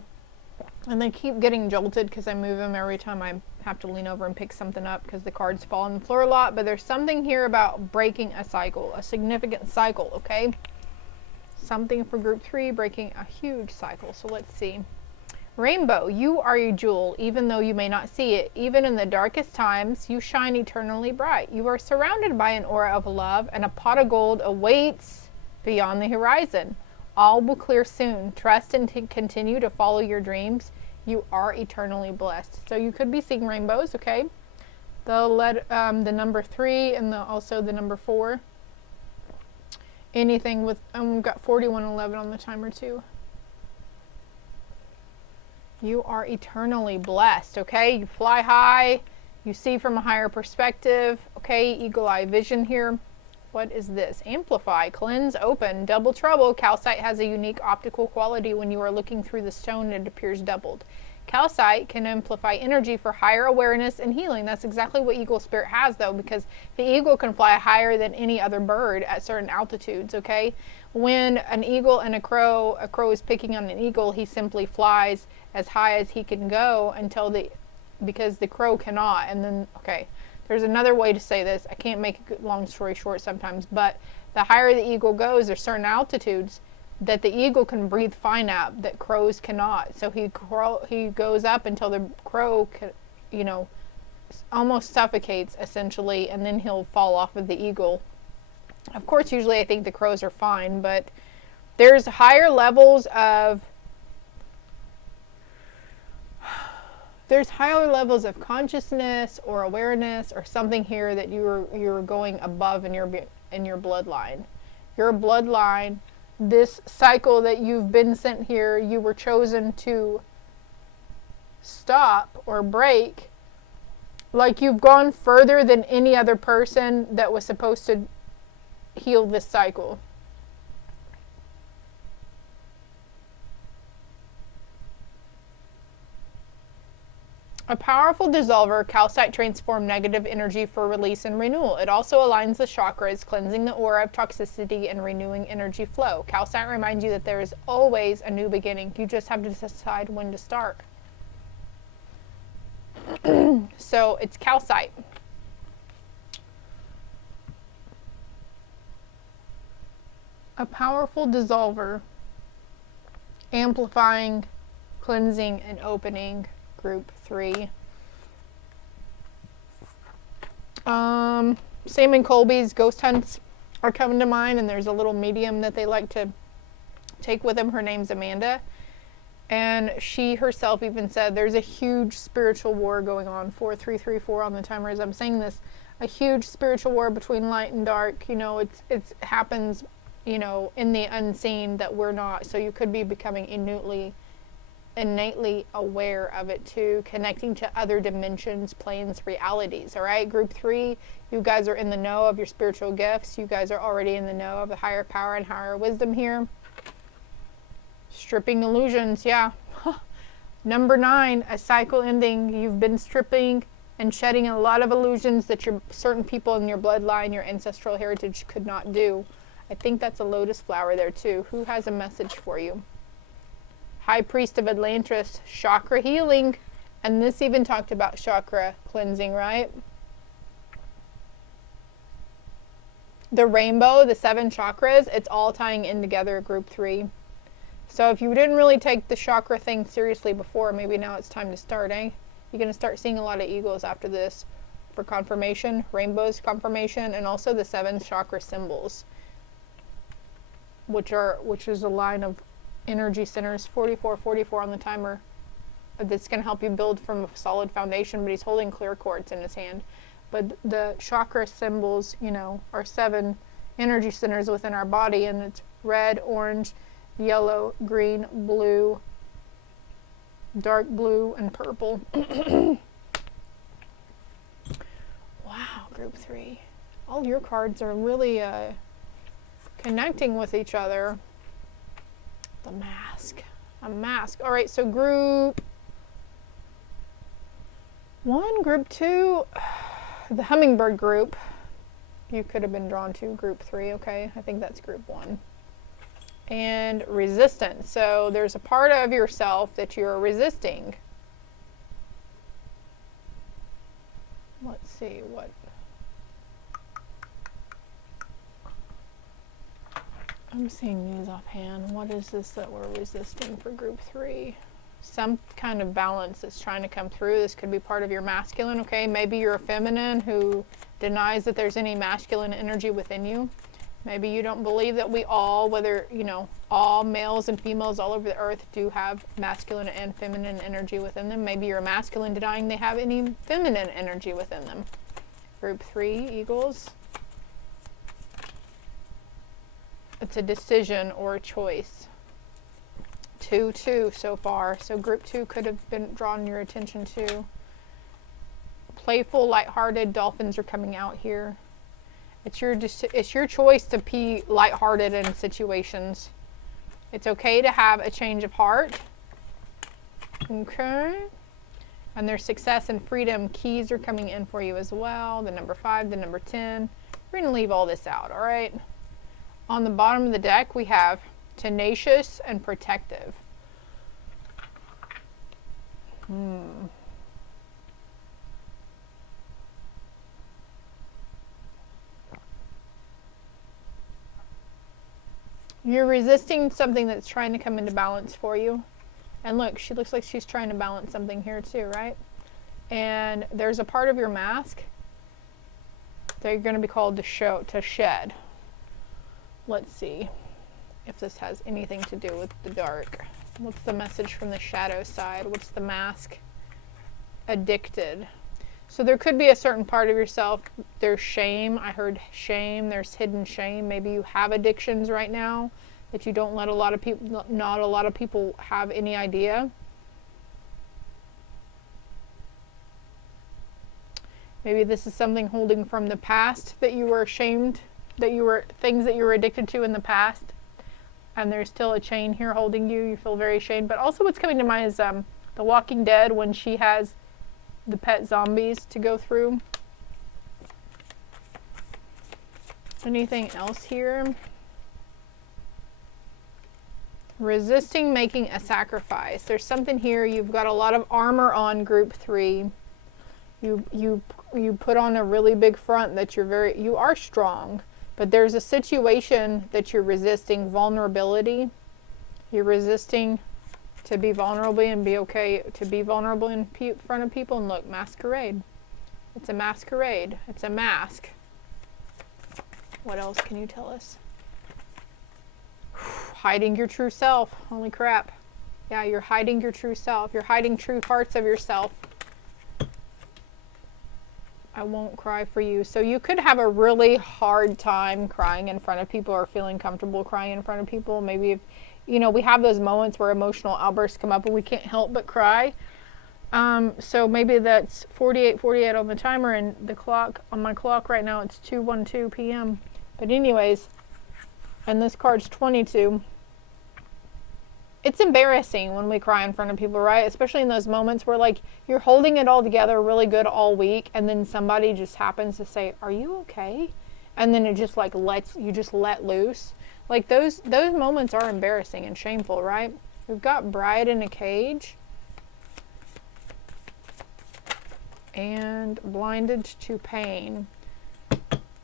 And they keep getting jolted because I move them every time I have to lean over and pick something up because the cards fall on the floor a lot. But there's something here about breaking a cycle, a significant cycle, okay? Something for group 3, breaking a huge cycle. So let's see. Rainbow, you are a jewel, even though you may not see it. Even in the darkest times, you shine eternally bright. You are surrounded by an aura of love, and a pot of gold awaits beyond the horizon. All will clear soon. Trust and continue to follow your dreams. You are eternally blessed. So you could be seeing rainbows, okay? The number 3 and also the number 4. Anything with, we've got 4111 on the timer too. You are eternally blessed, okay? You fly high. You see from a higher perspective, okay? Eagle eye vision here. What is this? Amplify, cleanse, open, double trouble. Calcite has a unique optical quality. When you are looking through the stone, it appears doubled. Calcite can amplify energy for higher awareness and healing. That's exactly what eagle spirit has, though, because the eagle can fly higher than any other bird at certain altitudes, okay? When an eagle and a crow is picking on an eagle, he simply flies as high as he can go because the crow cannot. And then, okay. There's another way to say this. I can't make a long story short sometimes, but the higher the eagle goes, there's certain altitudes that the eagle can breathe fine at that crows cannot. So he goes up until the crow can, almost suffocates essentially, and then he'll fall off of the eagle. Of course, usually I think the crows are fine, but there's higher levels of consciousness or awareness or something here that you're going above in your bloodline. Your bloodline, this cycle that you've been sent here, you were chosen to stop or break. Like you've gone further than any other person that was supposed to heal this cycle. A powerful dissolver, calcite transforms negative energy for release and renewal. It also aligns the chakras, cleansing the aura of toxicity and renewing energy flow. Calcite reminds you that there is always a new beginning. You just have to decide when to start. So it's calcite. A powerful dissolver, amplifying, cleansing, and opening. Group 3. Sam and Colby's ghost hunts are coming to mind, and there's a little medium that they like to take with them. Her name's Amanda, and she herself even said there's a huge spiritual war going on. 4334 on the timer as I'm saying this. A huge spiritual war between light and dark. It happens, in the unseen that we're not. So you could be becoming innately aware of it too, connecting to other dimensions, planes, realities. All right, group 3, you guys are in the know of your spiritual gifts. You guys are already in the know of the higher power and higher wisdom here. Stripping illusions, yeah. Number 9, a cycle ending. You've been stripping and shedding a lot of illusions that certain people in your bloodline, your ancestral heritage could not do. I think that's a lotus flower there too. Who has a message for you? High Priest of Atlantis, chakra healing. And this even talked about chakra cleansing, right? The rainbow, the 7 chakras, it's all tying in together, group 3. So if you didn't really take the chakra thing seriously before, maybe now it's time to start, eh? You're going to start seeing a lot of eagles after this for confirmation, rainbows confirmation, and also the 7 chakra symbols, which is a line of energy centers, 44 on the timer. That's going to help you build from a solid foundation, but he's holding clear quartz in his hand. But the chakra symbols, you know, are 7 energy centers within our body, and it's red, orange, yellow, green, blue, dark blue, and purple. Wow, group 3. All your cards are really connecting with each other. The mask. A mask. All right, so group 1, group 2, the hummingbird group. You could have been drawn to group 3, okay? I think that's group 1. And resistance. So there's a part of yourself that you're resisting. Let's see what. I'm seeing these offhand. What is this that we're resisting for group 3? Some kind of balance that's trying to come through. This could be part of your masculine, okay? Maybe you're a feminine who denies that there's any masculine energy within you. Maybe you don't believe that we all, whether, you know, all males and females all over the earth do have masculine and feminine energy within them. Maybe you're a masculine denying they have any feminine energy within them. Group 3, eagles. It's a decision or a choice. 2 so far. So group 2 could have been drawn your attention to. Playful, lighthearted dolphins are coming out here. It's your choice to be lighthearted in situations. It's okay to have a change of heart. Okay. And there's success and freedom. Keys are coming in for you as well. The number 5, the number 10. We're going to leave all this out, all right? On the bottom of the deck, we have tenacious and protective. You're resisting something that's trying to come into balance for you. And look, she looks like she's trying to balance something here too, right? And there's a part of your mask that you're going to be called to shed. Let's see if this has anything to do with the dark. What's the message from the shadow side? What's the mask? Addicted. So there could be a certain part of yourself. There's shame. I heard shame. There's hidden shame. Maybe you have addictions right now that you don't let a lot of people, not a lot of people have any idea. Maybe this is something holding from the past that you were ashamed, that you were, things that you were addicted to in the past. And there's still a chain here holding you. You feel very ashamed. But also what's coming to mind is The Walking Dead, when she has the pet zombies to go through. Anything else here? Resisting making a sacrifice. There's something here. You've got a lot of armor on, group 3. You put on a really big front that you are strong, but there's a situation that you're resisting, vulnerability. You're resisting to be vulnerable and be okay to be vulnerable in front of people. And look, masquerade. It's a masquerade. It's a mask. What else can you tell us? Hiding your true self. Holy crap. Yeah, you're hiding your true self. You're hiding true parts of yourself. I won't cry for you. So you could have a really hard time crying in front of people or feeling comfortable crying in front of people. Maybe if, you know, we have those moments where emotional outbursts come up and we can't help but cry. So maybe that's 48 on the timer, and the clock, on my clock right now, it's 2:12 p.m. But anyways, and this card's 22. It's embarrassing when we cry in front of people, right? Especially in those moments where, like, you're holding it all together really good all week, and then somebody just happens to say, "Are you okay?" And then it just like you just let loose. Like those moments are embarrassing and shameful, right? We've got bride in a cage and blinded to pain.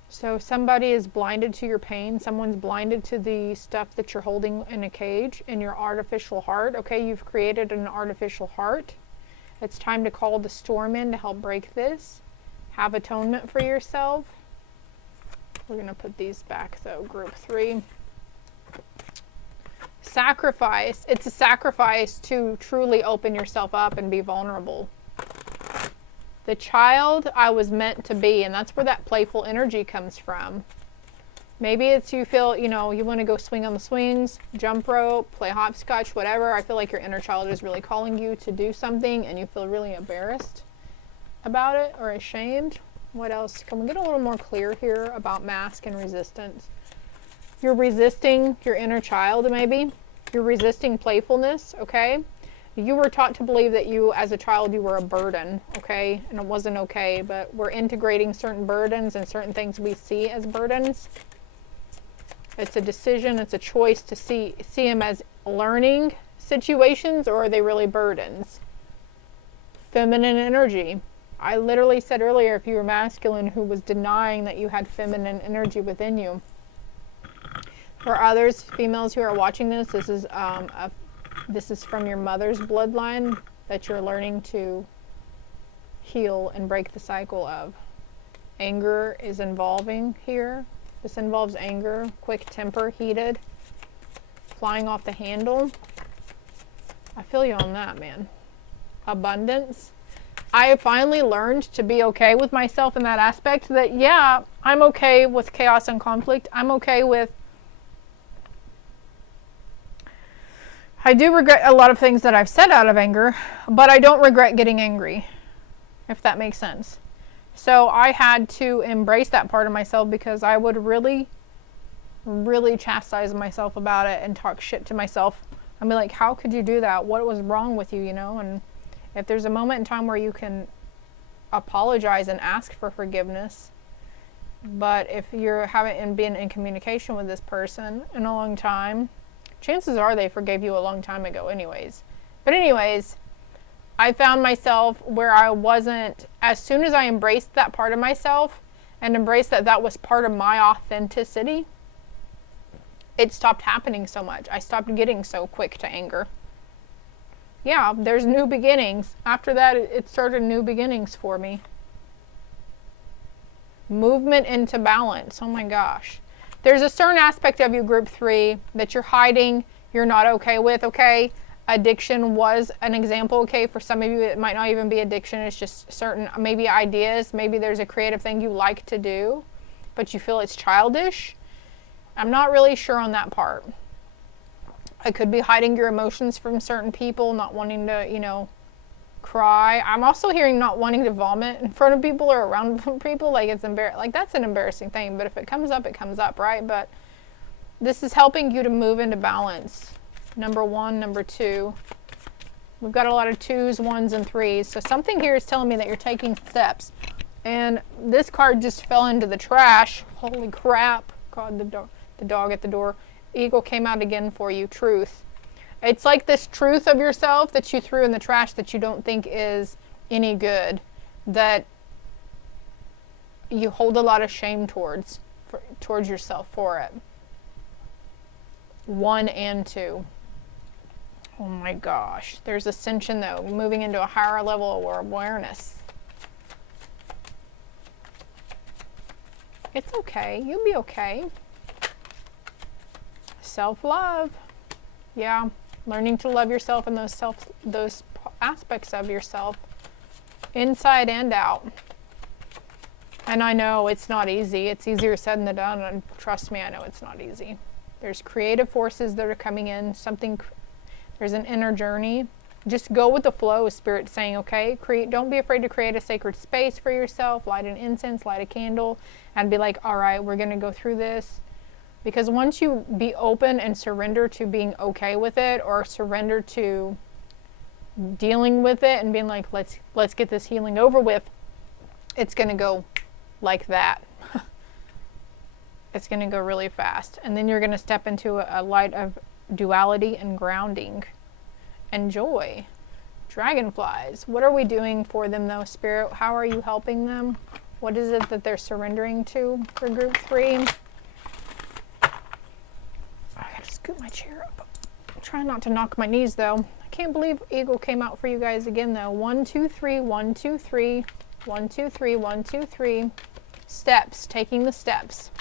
So somebody is blinded to your pain. Someone's blinded to the stuff that you're holding in a cage in your artificial heart. Okay, you've created an artificial heart. It's time to call the storm in to help break this. Have atonement for yourself. We're going to put these back though, group 3. Sacrifice. It's a sacrifice to truly open yourself up and be vulnerable. The child I was meant to be, and that's where that playful energy comes from. Maybe it's you feel, you know, you want to go swing on the swings, jump rope, play hopscotch, whatever. I feel like your inner child is really calling you to do something and you feel really embarrassed about it or ashamed. What else? Can we get a little more clear here about mask and resistance? You're resisting your inner child, maybe. You're resisting playfulness, okay? You were taught to believe that you, as a child, you were a burden, okay? And it wasn't okay, but we're integrating certain burdens and certain things we see as burdens. It's a decision, it's a choice to see them as learning situations, or are they really burdens? Feminine energy. I literally said earlier, if you were masculine who was denying that you had feminine energy within you. For others, females who are watching this, this is from your mother's bloodline that you're learning to heal and break the cycle of. Anger is involving here. This involves anger, quick temper, heated, flying off the handle. I feel you on that, man. Abundance. I have finally learned to be okay with myself in that aspect, that yeah, I'm okay with chaos and conflict. I'm okay with, I do regret a lot of things that I've said out of anger, but I don't regret getting angry, if that makes sense. So I had to embrace that part of myself, because I would really, really chastise myself about it and talk shit to myself. I mean, like, how could you do that? What was wrong with you, you know? And if there's a moment in time where you can apologize and ask for forgiveness, but if you haven't been in communication with this person in a long time, chances are they forgave you a long time ago anyways. But anyways, I found myself where I wasn't, as soon as I embraced that part of myself and embraced that that was part of my authenticity, it stopped happening so much. I stopped getting so quick to anger. Yeah, there's new beginnings. After that, it started new beginnings for me. Movement into balance. Oh my gosh. There's a certain aspect of you, group 3, that you're hiding, you're not okay with, okay? Addiction was an example, okay? For some of you, it might not even be addiction. It's just certain, maybe ideas. Maybe there's a creative thing you like to do, but you feel it's childish. I'm not really sure on that part. I could be hiding your emotions from certain people, not wanting to, you know, cry. I'm also hearing not wanting to vomit in front of people or around people. Like, it's like, that's an embarrassing thing, but if it comes up, it comes up, right? But this is helping you to move into balance. Number 1, number 2. We've got a lot of 2s, 1s, and 3s. So something here is telling me that you're taking steps. And this card just fell into the trash. Holy crap. God, the dog at the door. Eagle came out again for you. Truth. It's like this truth of yourself that you threw in the trash that you don't think is any good, that you hold a lot of shame towards yourself for it. 1 and 2. Oh my gosh. There's ascension though, moving into a higher level of awareness. It's okay. You'll be okay. Self-love. Yeah. Learning to love yourself and those aspects of yourself, inside and out. And I know it's not easy. It's easier said than done, and trust me, I know it's not easy. There's creative forces that are coming in. There's an inner journey. Just go with the flow. Spirit saying, okay, don't be afraid to create a sacred space for yourself. Light an incense, light a candle, and be like, all right, we're going to go through this. Because once you be open and surrender to being okay with it, or surrender to dealing with it and being like, let's get this healing over with, it's going to go like that. It's going to go really fast. And then you're going to step into a light of duality and grounding and joy. Dragonflies. What are we doing for them though, Spirit? How are you helping them? What is it that they're surrendering to for group 3? I gotta scoot my chair up. Try not to knock my knees though. I can't believe Eagle came out for you guys again though. 1, 2, 3, 1, 2, 3, 1, 2, 3, 1, 2, 3. Steps, taking the steps.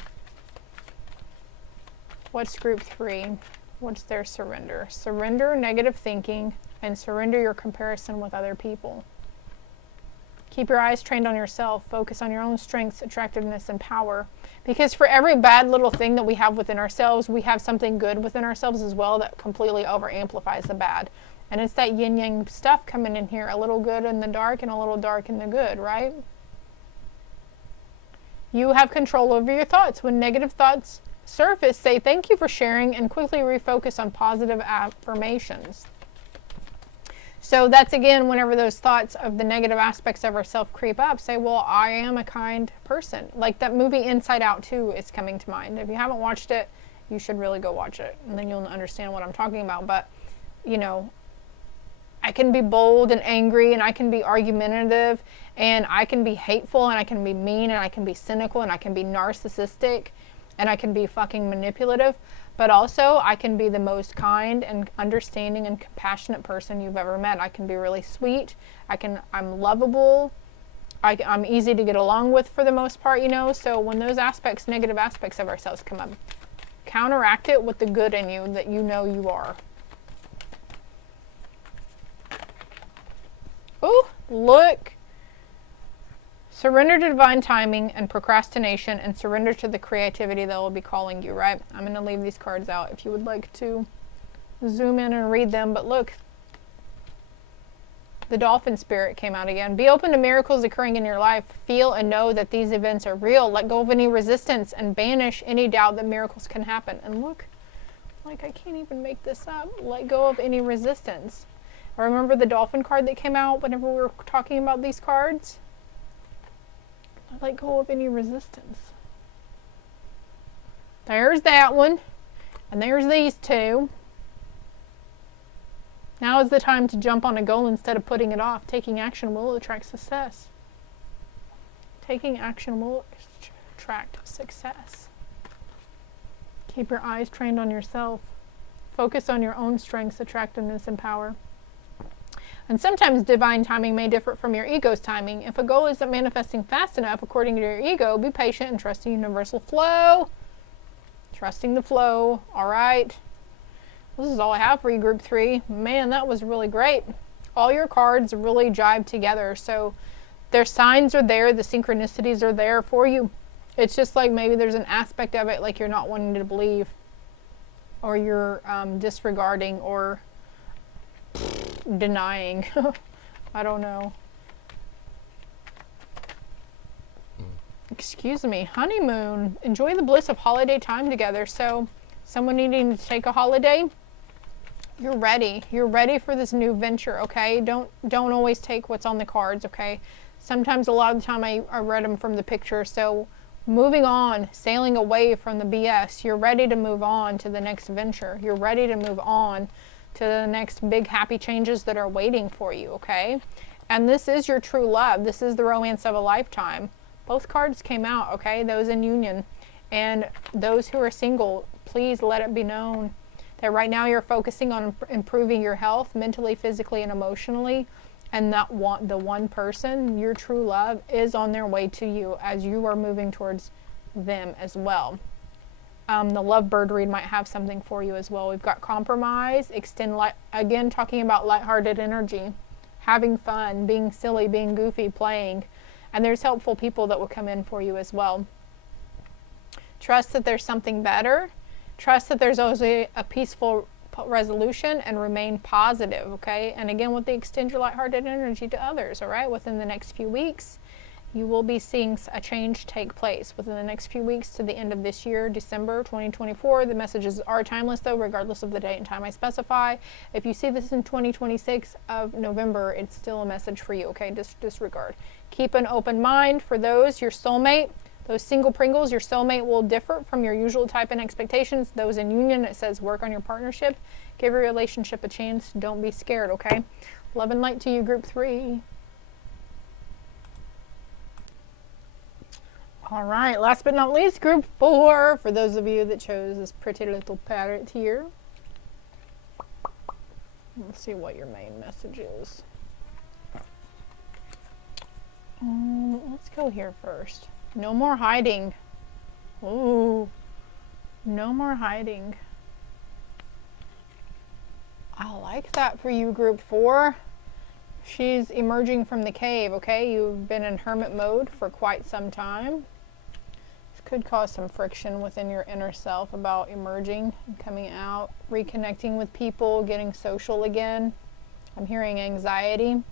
What's group 3? What's their surrender? Surrender negative thinking and surrender your comparison with other people. Keep your eyes trained on yourself. Focus on your own strengths, attractiveness, and power. Because for every bad little thing that we have within ourselves, we have something good within ourselves as well that completely over amplifies the bad. And it's that yin yang stuff coming in here, a little good in the dark and a little dark in the good, right? You have control over your thoughts. When negative thoughts surface, say thank you for sharing and quickly refocus on positive affirmations. So that's again, whenever those thoughts of the negative aspects of ourself creep up, say, well, I am a kind person. Like that movie Inside Out 2 is coming to mind. If you haven't watched it, you should really go watch it. And then you'll understand what I'm talking about. But, you know, I can be bold and angry, and I can be argumentative, and I can be hateful, and I can be mean, and I can be cynical, and I can be narcissistic, and I can be fucking manipulative. But also, I can be the most kind and understanding and compassionate person you've ever met. I can be really sweet. I'm lovable. I'm easy to get along with for the most part, you know. So when those aspects, negative aspects of ourselves come up, counteract it with the good in you that you know you are. Oh, look. Surrender to divine timing and procrastination, and surrender to the creativity that will be calling you, right? I'm going to leave these cards out if you would like to zoom in and read them. But look, the dolphin spirit came out again. Be open to miracles occurring in your life. Feel and know that these events are real. Let go of any resistance and banish any doubt that miracles can happen. And look, like I can't even make this up. Let go of any resistance. I remember the dolphin card that came out whenever we were talking about these cards. Let go of any resistance. There's that one. And there's these two. Now is the time to jump on a goal instead of putting it off. Taking action will attract success. Taking action will attract success. Keep your eyes trained on yourself. Focus on your own strengths, attractiveness, and power. And sometimes divine timing may differ from your ego's timing. If a goal isn't manifesting fast enough according to your ego, be patient and trust the universal flow. Trusting the flow. All right. This is all I have for you, group 3. Man, that was really great. All your cards really jive together. So their signs are there. The synchronicities are there for you. It's just like maybe there's an aspect of it like you're not wanting to believe, or you're disregarding, or denying. I don't know. Excuse me. Honeymoon. Enjoy the bliss of holiday time together. So someone needing to take a holiday, you're ready. You're ready for this new venture, okay? Don't always take what's on the cards, okay? Sometimes a lot of the time I read them from the picture. So moving on, sailing away from the BS. You're ready to move on to the next venture. You're ready to move on to the next big happy changes that are waiting for you, okay? And this is your true love. This is the romance of a lifetime. Both cards came out, okay? Those in union. And those who are single, please let it be known that right now you're focusing on improving your health mentally, physically, and emotionally. And that the one person, your true love, is on their way to you as you are moving towards them as well. The Lovebird read might have something for you as well. We've got compromise, extend light, again talking about lighthearted energy, having fun, being silly, being goofy, playing. And there's helpful people that will come in for you as well. Trust that there's something better. Trust that there's always a peaceful resolution, and remain positive, okay? And again, with the extend your lighthearted energy to others, all right? Within the next few weeks, you will be seeing a change take place. Within the next few weeks to the end of this year, December 2024, the messages are timeless though, regardless of the date and time I specify. If you see this in 2026 of November, it's still a message for you, okay? Disregard. Keep an open mind for those, your soulmate. Those single Pringles, your soulmate will differ from your usual type and expectations. Those in union, it says work on your partnership. Give your relationship a chance. Don't be scared, okay? Love and light to you, group 3. All right, last but not least, group 4. For those of you that chose this pretty little parrot here. Let's see what your main message is. Let's go here first. No more hiding. Ooh, no more hiding. I like that for you, group 4. She's emerging from the cave, okay? You've been in hermit mode for quite some time. This could cause some friction within your inner self about emerging and coming out, reconnecting with people, getting social again. I'm hearing anxiety.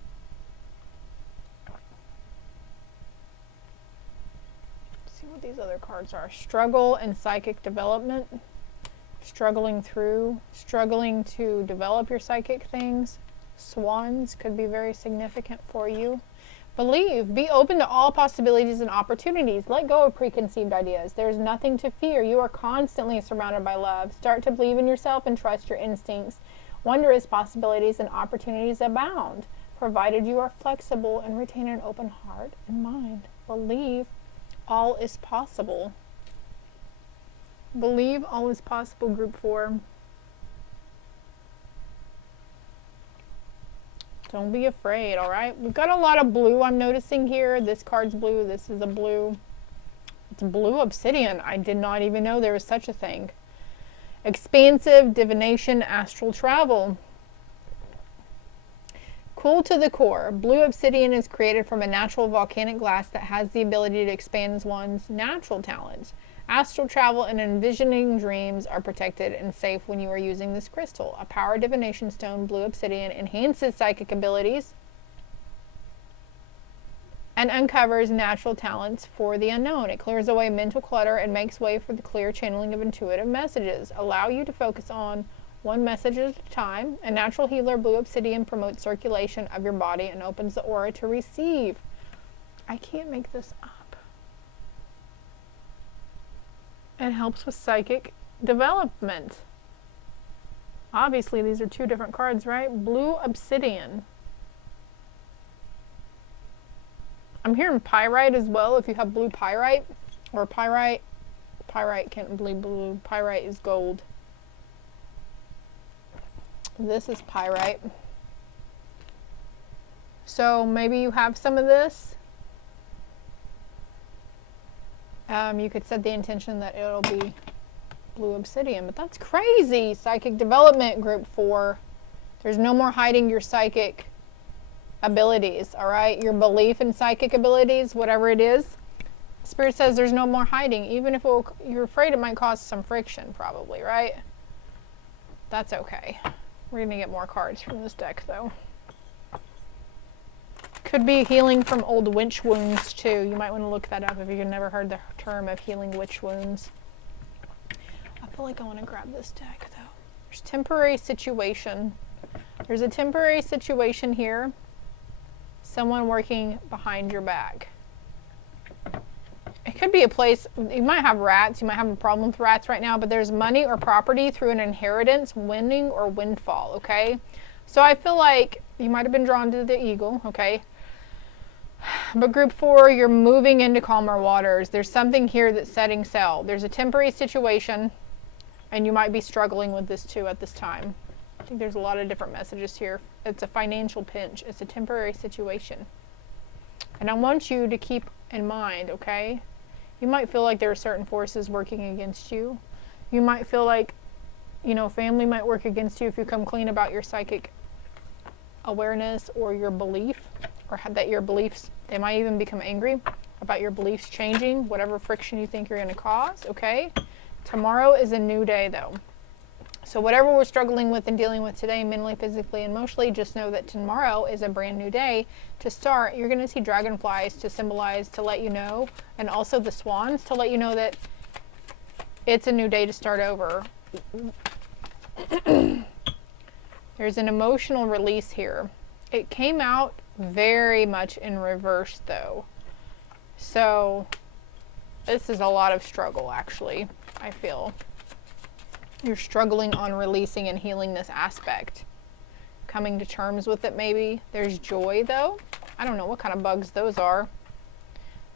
Let's see what these other cards are. Struggle and psychic development. Struggling to develop your psychic things. Swans could be very significant for you. Believe, be open to all possibilities and opportunities. Let go of preconceived ideas. There's nothing to fear. You are constantly surrounded by love. Start to believe in yourself and trust your instincts. Wondrous possibilities and opportunities abound, provided you are flexible and retain an open heart and mind. Believe all is possible. Believe all is possible, group 4. Don't be afraid, all right? We've got a lot of blue I'm noticing here. This card's blue. This is a blue. It's blue obsidian. I did not even know there was such a thing. Expansive, divination, astral travel. Cool to the core. Blue obsidian is created from a natural volcanic glass that has the ability to expand one's natural talents. Astral travel and envisioning dreams are protected and safe when you are using this crystal. A power divination stone, blue obsidian, enhances psychic abilities and uncovers natural talents for the unknown. It clears away mental clutter and makes way for the clear channeling of intuitive messages. Allow you to focus on one message at a time. A natural healer, blue obsidian promotes circulation of your body and opens the aura to receive. I can't make this up. It helps with psychic development. Obviously, these are two different cards, right? Blue obsidian. I'm hearing pyrite as well. If you have blue pyrite or pyrite can't believe blue. Pyrite is gold. This is pyrite. So maybe you have some of this. You could set the intention that it'll be blue obsidian, but that's crazy. Psychic development, group 4. There's no more hiding your psychic abilities, all right? Your belief in psychic abilities, whatever it is. Spirit says there's no more hiding, even if you're afraid it might cause some friction, probably, right? That's okay. We're going to get more cards from this deck, though. Could be healing from old witch wounds, too. You might want to look that up if you've never heard the term of healing witch wounds. I feel like I want to grab this deck, though. There's temporary situation. There's a temporary situation here. Someone working behind your back. It could be a place, you might have rats, you might have a problem with rats right now, but there's money or property through an inheritance, winning or windfall, okay? So I feel like you might have been drawn to the eagle, okay? But group 4, you're moving into calmer waters. There's something here that's setting sail. There's a temporary situation, and you might be struggling with this too at this time. I think there's a lot of different messages here. It's a financial pinch. It's a temporary situation. And I want you to keep in mind, okay? You might feel like there are certain forces working against you. You might feel like, you know, family might work against you if you come clean about your psychic awareness or your belief, or that your beliefs, they might even become angry about your beliefs changing, whatever friction you think you're going to cause, okay? Tomorrow is a new day, though. So whatever we're struggling with and dealing with today, mentally, physically, and emotionally, just know that tomorrow is a brand new day to start. You're going to see dragonflies to symbolize, to let you know, and also the swans to let you know that it's a new day to start over. There's an emotional release here. It came out very much in reverse, though. So this is a lot of struggle, actually, I feel. You're struggling on releasing and healing this aspect. Coming to terms with it, maybe. There's joy, though. I don't know what kind of bugs those are.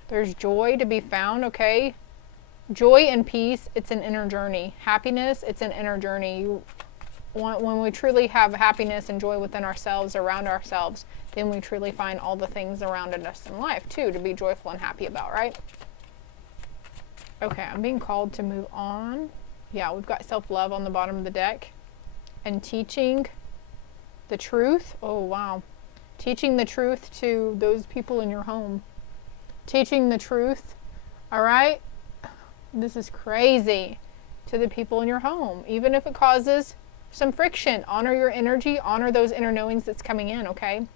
There's joy to be found, okay? Joy and peace, it's an inner journey. Happiness, it's an inner journey. when we truly have happiness and joy within ourselves, around ourselves, then we truly find all the things around us in life too to be joyful and happy about, right? Okay, I'm being called to move on. Yeah, we've got self-love on the bottom of the deck. And teaching the truth. Oh, wow. Teaching the truth to those people in your home. Teaching the truth, all right? This is crazy. To the people in your home, even if it causes some friction. Honor your energy, honor those inner knowings that's coming in, okay?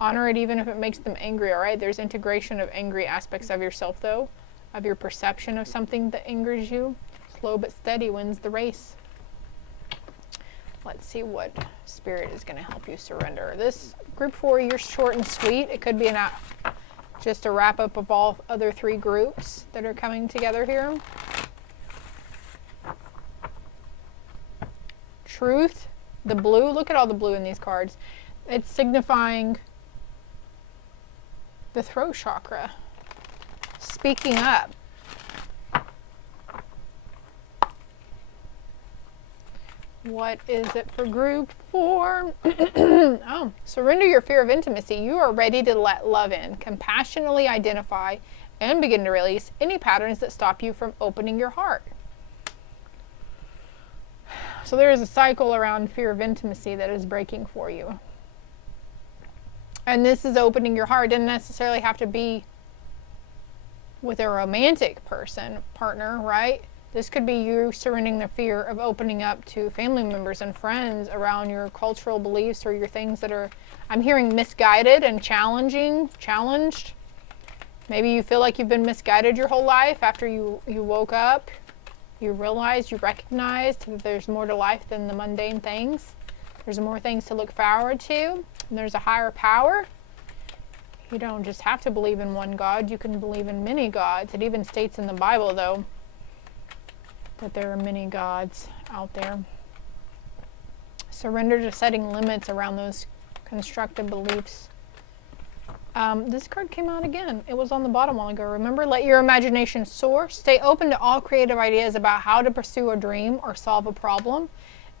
Honor it even if it makes them angry, all right? There's integration of angry aspects of yourself, though, of your perception of something that angers you. Slow but steady wins the race. Let's see what Spirit is going to help you surrender. This group 4, you're short and sweet. It could be just a wrap up of all other 3 groups that are coming together here. Truth, the blue, look at all the blue in these cards. It's signifying the throat chakra. Speaking up. What is it for group 4? Oh, surrender your fear of intimacy. You are ready to let love in. Compassionately identify and begin to release any patterns that stop you from opening your heart. So there is a cycle around fear of intimacy that is breaking for you. And this is opening your heart. It doesn't necessarily have to be with a romantic partner, right? This could be you surrendering the fear of opening up to family members and friends around your cultural beliefs or your things that are, I'm hearing, misguided and challenged. Maybe you feel like you've been misguided your whole life. After you woke up, you realized, you recognized that there's more to life than the mundane things. There's more things to look forward to. And there's a higher power. You don't just have to believe in one God. You can believe in many gods. It even states in the Bible, though, that there are many gods out there. Surrender to setting limits around those constructive beliefs. This card came out again. It was on the bottom a while ago. Remember, let your imagination soar. Stay open to all creative ideas about how to pursue a dream or solve a problem.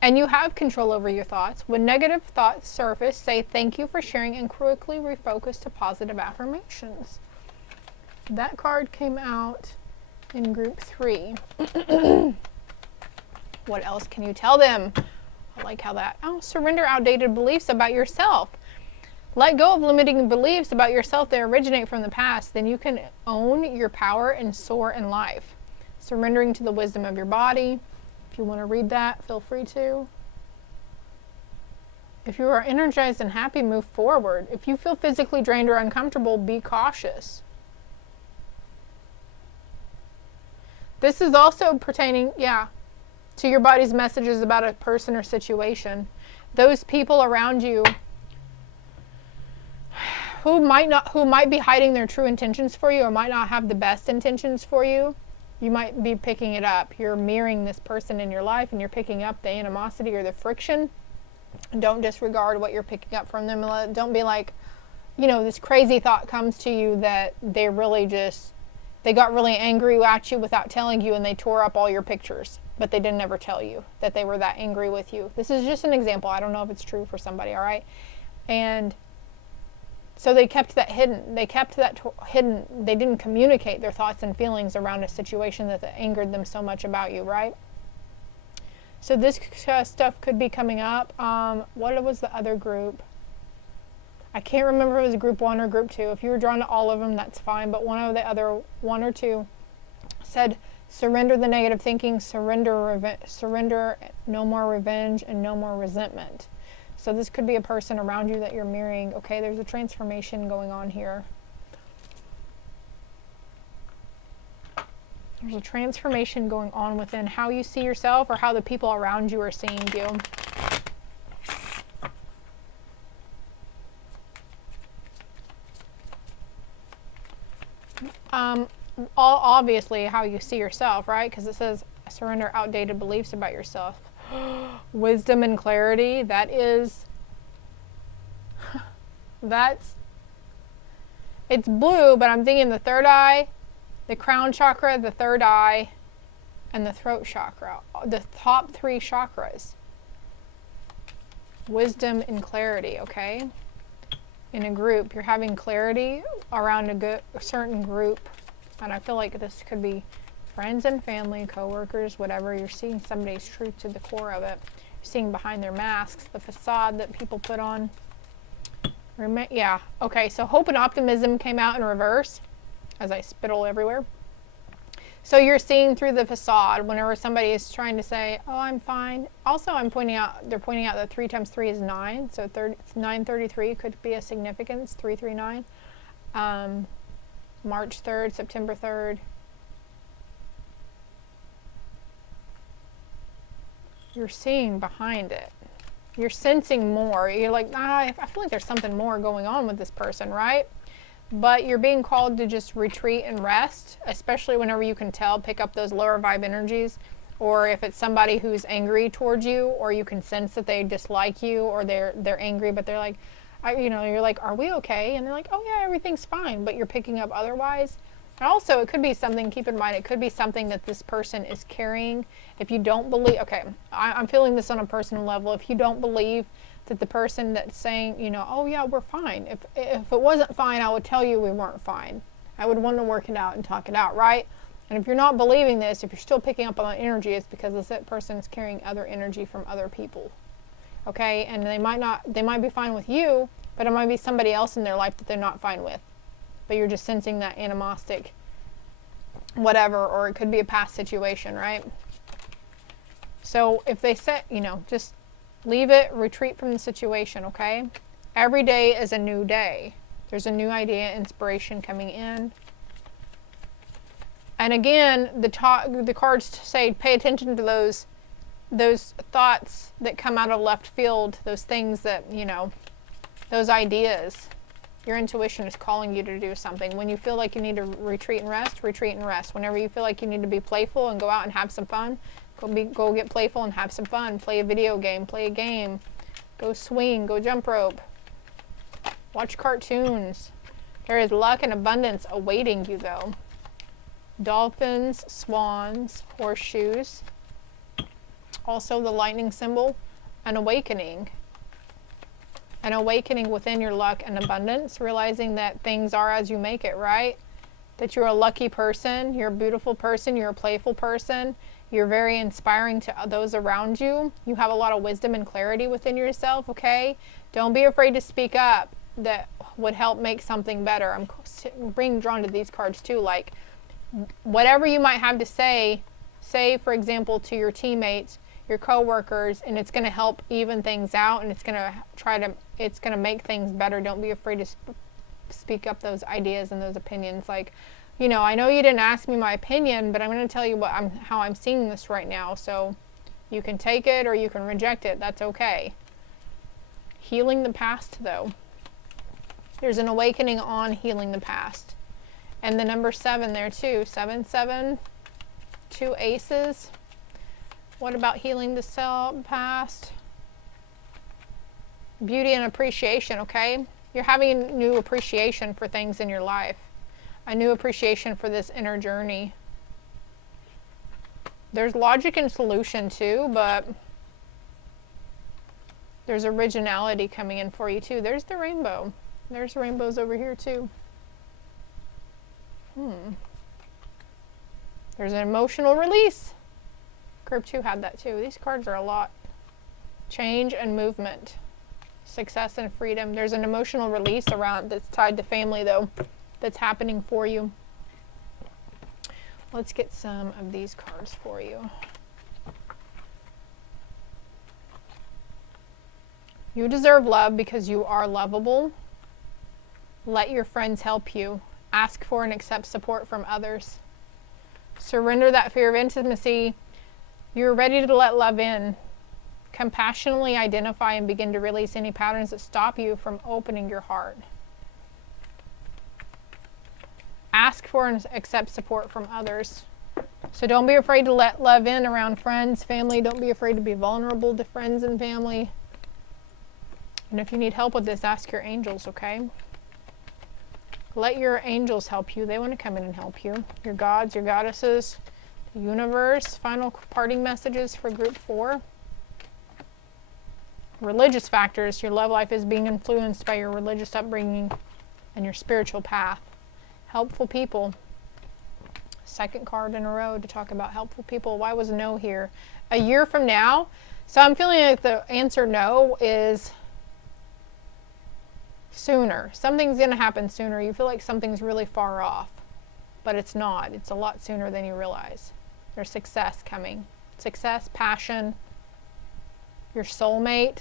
And you have control over your thoughts. When negative thoughts surface, say thank you for sharing and quickly refocus to positive affirmations. That card came out in group 3. What else can you tell them? I like how that. Oh, surrender outdated beliefs about yourself. Let go of limiting beliefs about yourself that originate from the past. Then you can own your power and soar in life. Surrendering to the wisdom of your body. If you want to read that, feel free to. If you are energized and happy, move forward. If you feel physically drained or uncomfortable, be cautious. This is also pertaining, to your body's messages about a person or situation. Those people around you who might be hiding their true intentions for you or might not have the best intentions for you, you might be picking it up. You're mirroring this person in your life and you're picking up the animosity or the friction. Don't disregard what you're picking up from them. Don't be like, this crazy thought comes to you that they got really angry at you without telling you and they tore up all your pictures, but they didn't ever tell you that they were that angry with you. This is just an example. I don't know if it's true for somebody, all right? And so they kept that hidden. They didn't communicate their thoughts and feelings around a situation that angered them so much about you, right? So this stuff could be coming up. What was the other group? I can't remember if it was group 1 or group 2. If you were drawn to all of them, that's fine. But one of the other 1 or 2 said, surrender the negative thinking, surrender no more revenge, and no more resentment. So this could be a person around you that you're mirroring. Okay, there's a transformation going on here. There's a transformation going on within how you see yourself or how the people around you are seeing you. Obviously how you see yourself, right? Because it says surrender outdated beliefs about yourself. Wisdom and clarity, it's blue, but I'm thinking the third eye, the crown chakra, the third eye, and the throat chakra, the top 3 chakras. wisdom and clarity, okay? In a group, you're having clarity around a certain group. And I feel like this could be friends and family, co-workers, whatever. You're seeing somebody's truth to the core of it. You're seeing behind their masks, the facade that people put on. Yeah, okay, so hope and optimism came out in reverse as I spittle everywhere. So you're seeing through the facade whenever somebody is trying to say, oh, I'm fine. Also, they're pointing out that 3 times 3 is 9. So 933 could be a significance, 339. March 3rd, September 3rd. You're seeing behind it. You're sensing more. You're like, I feel like there's something more going on with this person, right? But you're being called to just retreat and rest, especially whenever you can tell, pick up those lower vibe energies, or if it's somebody who's angry towards you, or you can sense that they dislike you, or they're angry, but they're like, you're like, are we okay? And they're like, oh yeah, everything's fine, but you're picking up otherwise. And also, it could be something, keep in mind, it could be something that this person is carrying. If you don't believe, okay, I'm feeling this on a personal level. If you don't believe that the person that's saying, oh yeah, we're fine. If it wasn't fine, I would tell you we weren't fine. I would want to work it out and talk it out, right? And if you're not believing this, if you're still picking up on energy, it's because this person is carrying other energy from other people. Okay, and they might be fine with you, but it might be somebody else in their life that they're not fine with. But you're just sensing that animostic whatever, or it could be a past situation, right? So if they say, just leave it, retreat from the situation, okay? Every day is a new day. There's a new idea, inspiration coming in. And again, the cards say pay attention to those thoughts that come out of left field, those things that, those ideas. Your intuition is calling you to do something. When you feel like you need to retreat and rest, retreat and rest. Whenever you feel like you need to be playful and go out and have some fun, go get playful and have some fun. Play a video game, play a game, go swing, go jump rope, watch cartoons. There is luck and abundance awaiting you though. Dolphins, swans, horseshoes. Also the lightning symbol, an awakening. An awakening within your luck and abundance, realizing that things are as you make it, right? That you're a lucky person, you're a beautiful person, you're a playful person, you're very inspiring to those around you. You have a lot of wisdom and clarity within yourself, okay? Don't be afraid to speak up. That would help make something better. I'm being drawn to these cards too, like whatever you might have to say for example to your teammates, your co-workers, and it's going to help even things out, and it's going to make things better. Don't be afraid to speak up those ideas and those opinions. Like, I know you didn't ask me my opinion, but I'm going to tell you how I'm seeing this right now. So you can take it or you can reject it. That's okay. Healing the past though. There's an awakening on healing the past. And the number 7 there too. 7, 7, 2 aces. What about healing the past? Beauty and appreciation, okay? You're having new appreciation for things in your life. A new appreciation for this inner journey. There's logic and solution too, but there's originality coming in for you too. There's the rainbow. There's rainbows over here too. There's an emotional release. Group 2 had that too. These cards are a lot. Change and movement. Success and freedom. There's an emotional release around that's tied to family though, that's happening for you. Let's get some of these cards for you. You deserve love because you are lovable. Let your friends help you. Ask for and accept support from others. Surrender that fear of intimacy. You're ready to let love in. Compassionately identify and begin to release any patterns that stop you from opening your heart. Ask for and accept support from others. So don't be afraid to let love in around friends, family. Don't be afraid to be vulnerable to friends and family. And if you need help with this, ask your angels, okay? Let your angels help you. They want to come in and help you. Your gods, your goddesses, the universe. Final parting messages for group 4. religious factors. Your love life is being influenced by your religious upbringing and your spiritual path. Helpful people. Second card in a row to talk about helpful people. Why was no here? A year from now. So I'm feeling like the answer no is sooner. Something's going to happen sooner. You feel like something's really far off, but it's not. It's a lot sooner than you realize. There's success coming. Success, passion, your soulmate.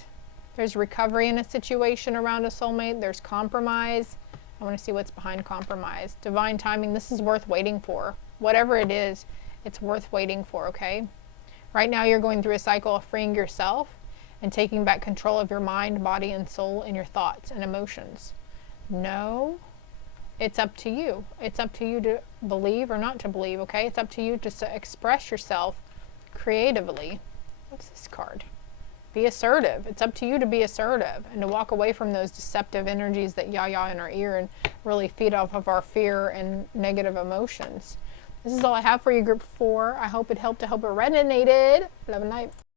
There's recovery in a situation around a soulmate. There's compromise. I want to see what's behind compromise. Divine timing. This is worth waiting for. Whatever it is, it's worth waiting for, okay? Right now you're going through a cycle of freeing yourself and taking back control of your mind, body, and soul, and your thoughts and emotions. No, it's up to you. It's up to you to believe or not to believe, okay? It's up to you to express yourself creatively. What's this card? Be assertive. It's up to you to be assertive and to walk away from those deceptive energies that yah in our ear and really feed off of our fear and negative emotions. This is all I have for you, group 4. I hope it helped. I hope it resonated. Love and light.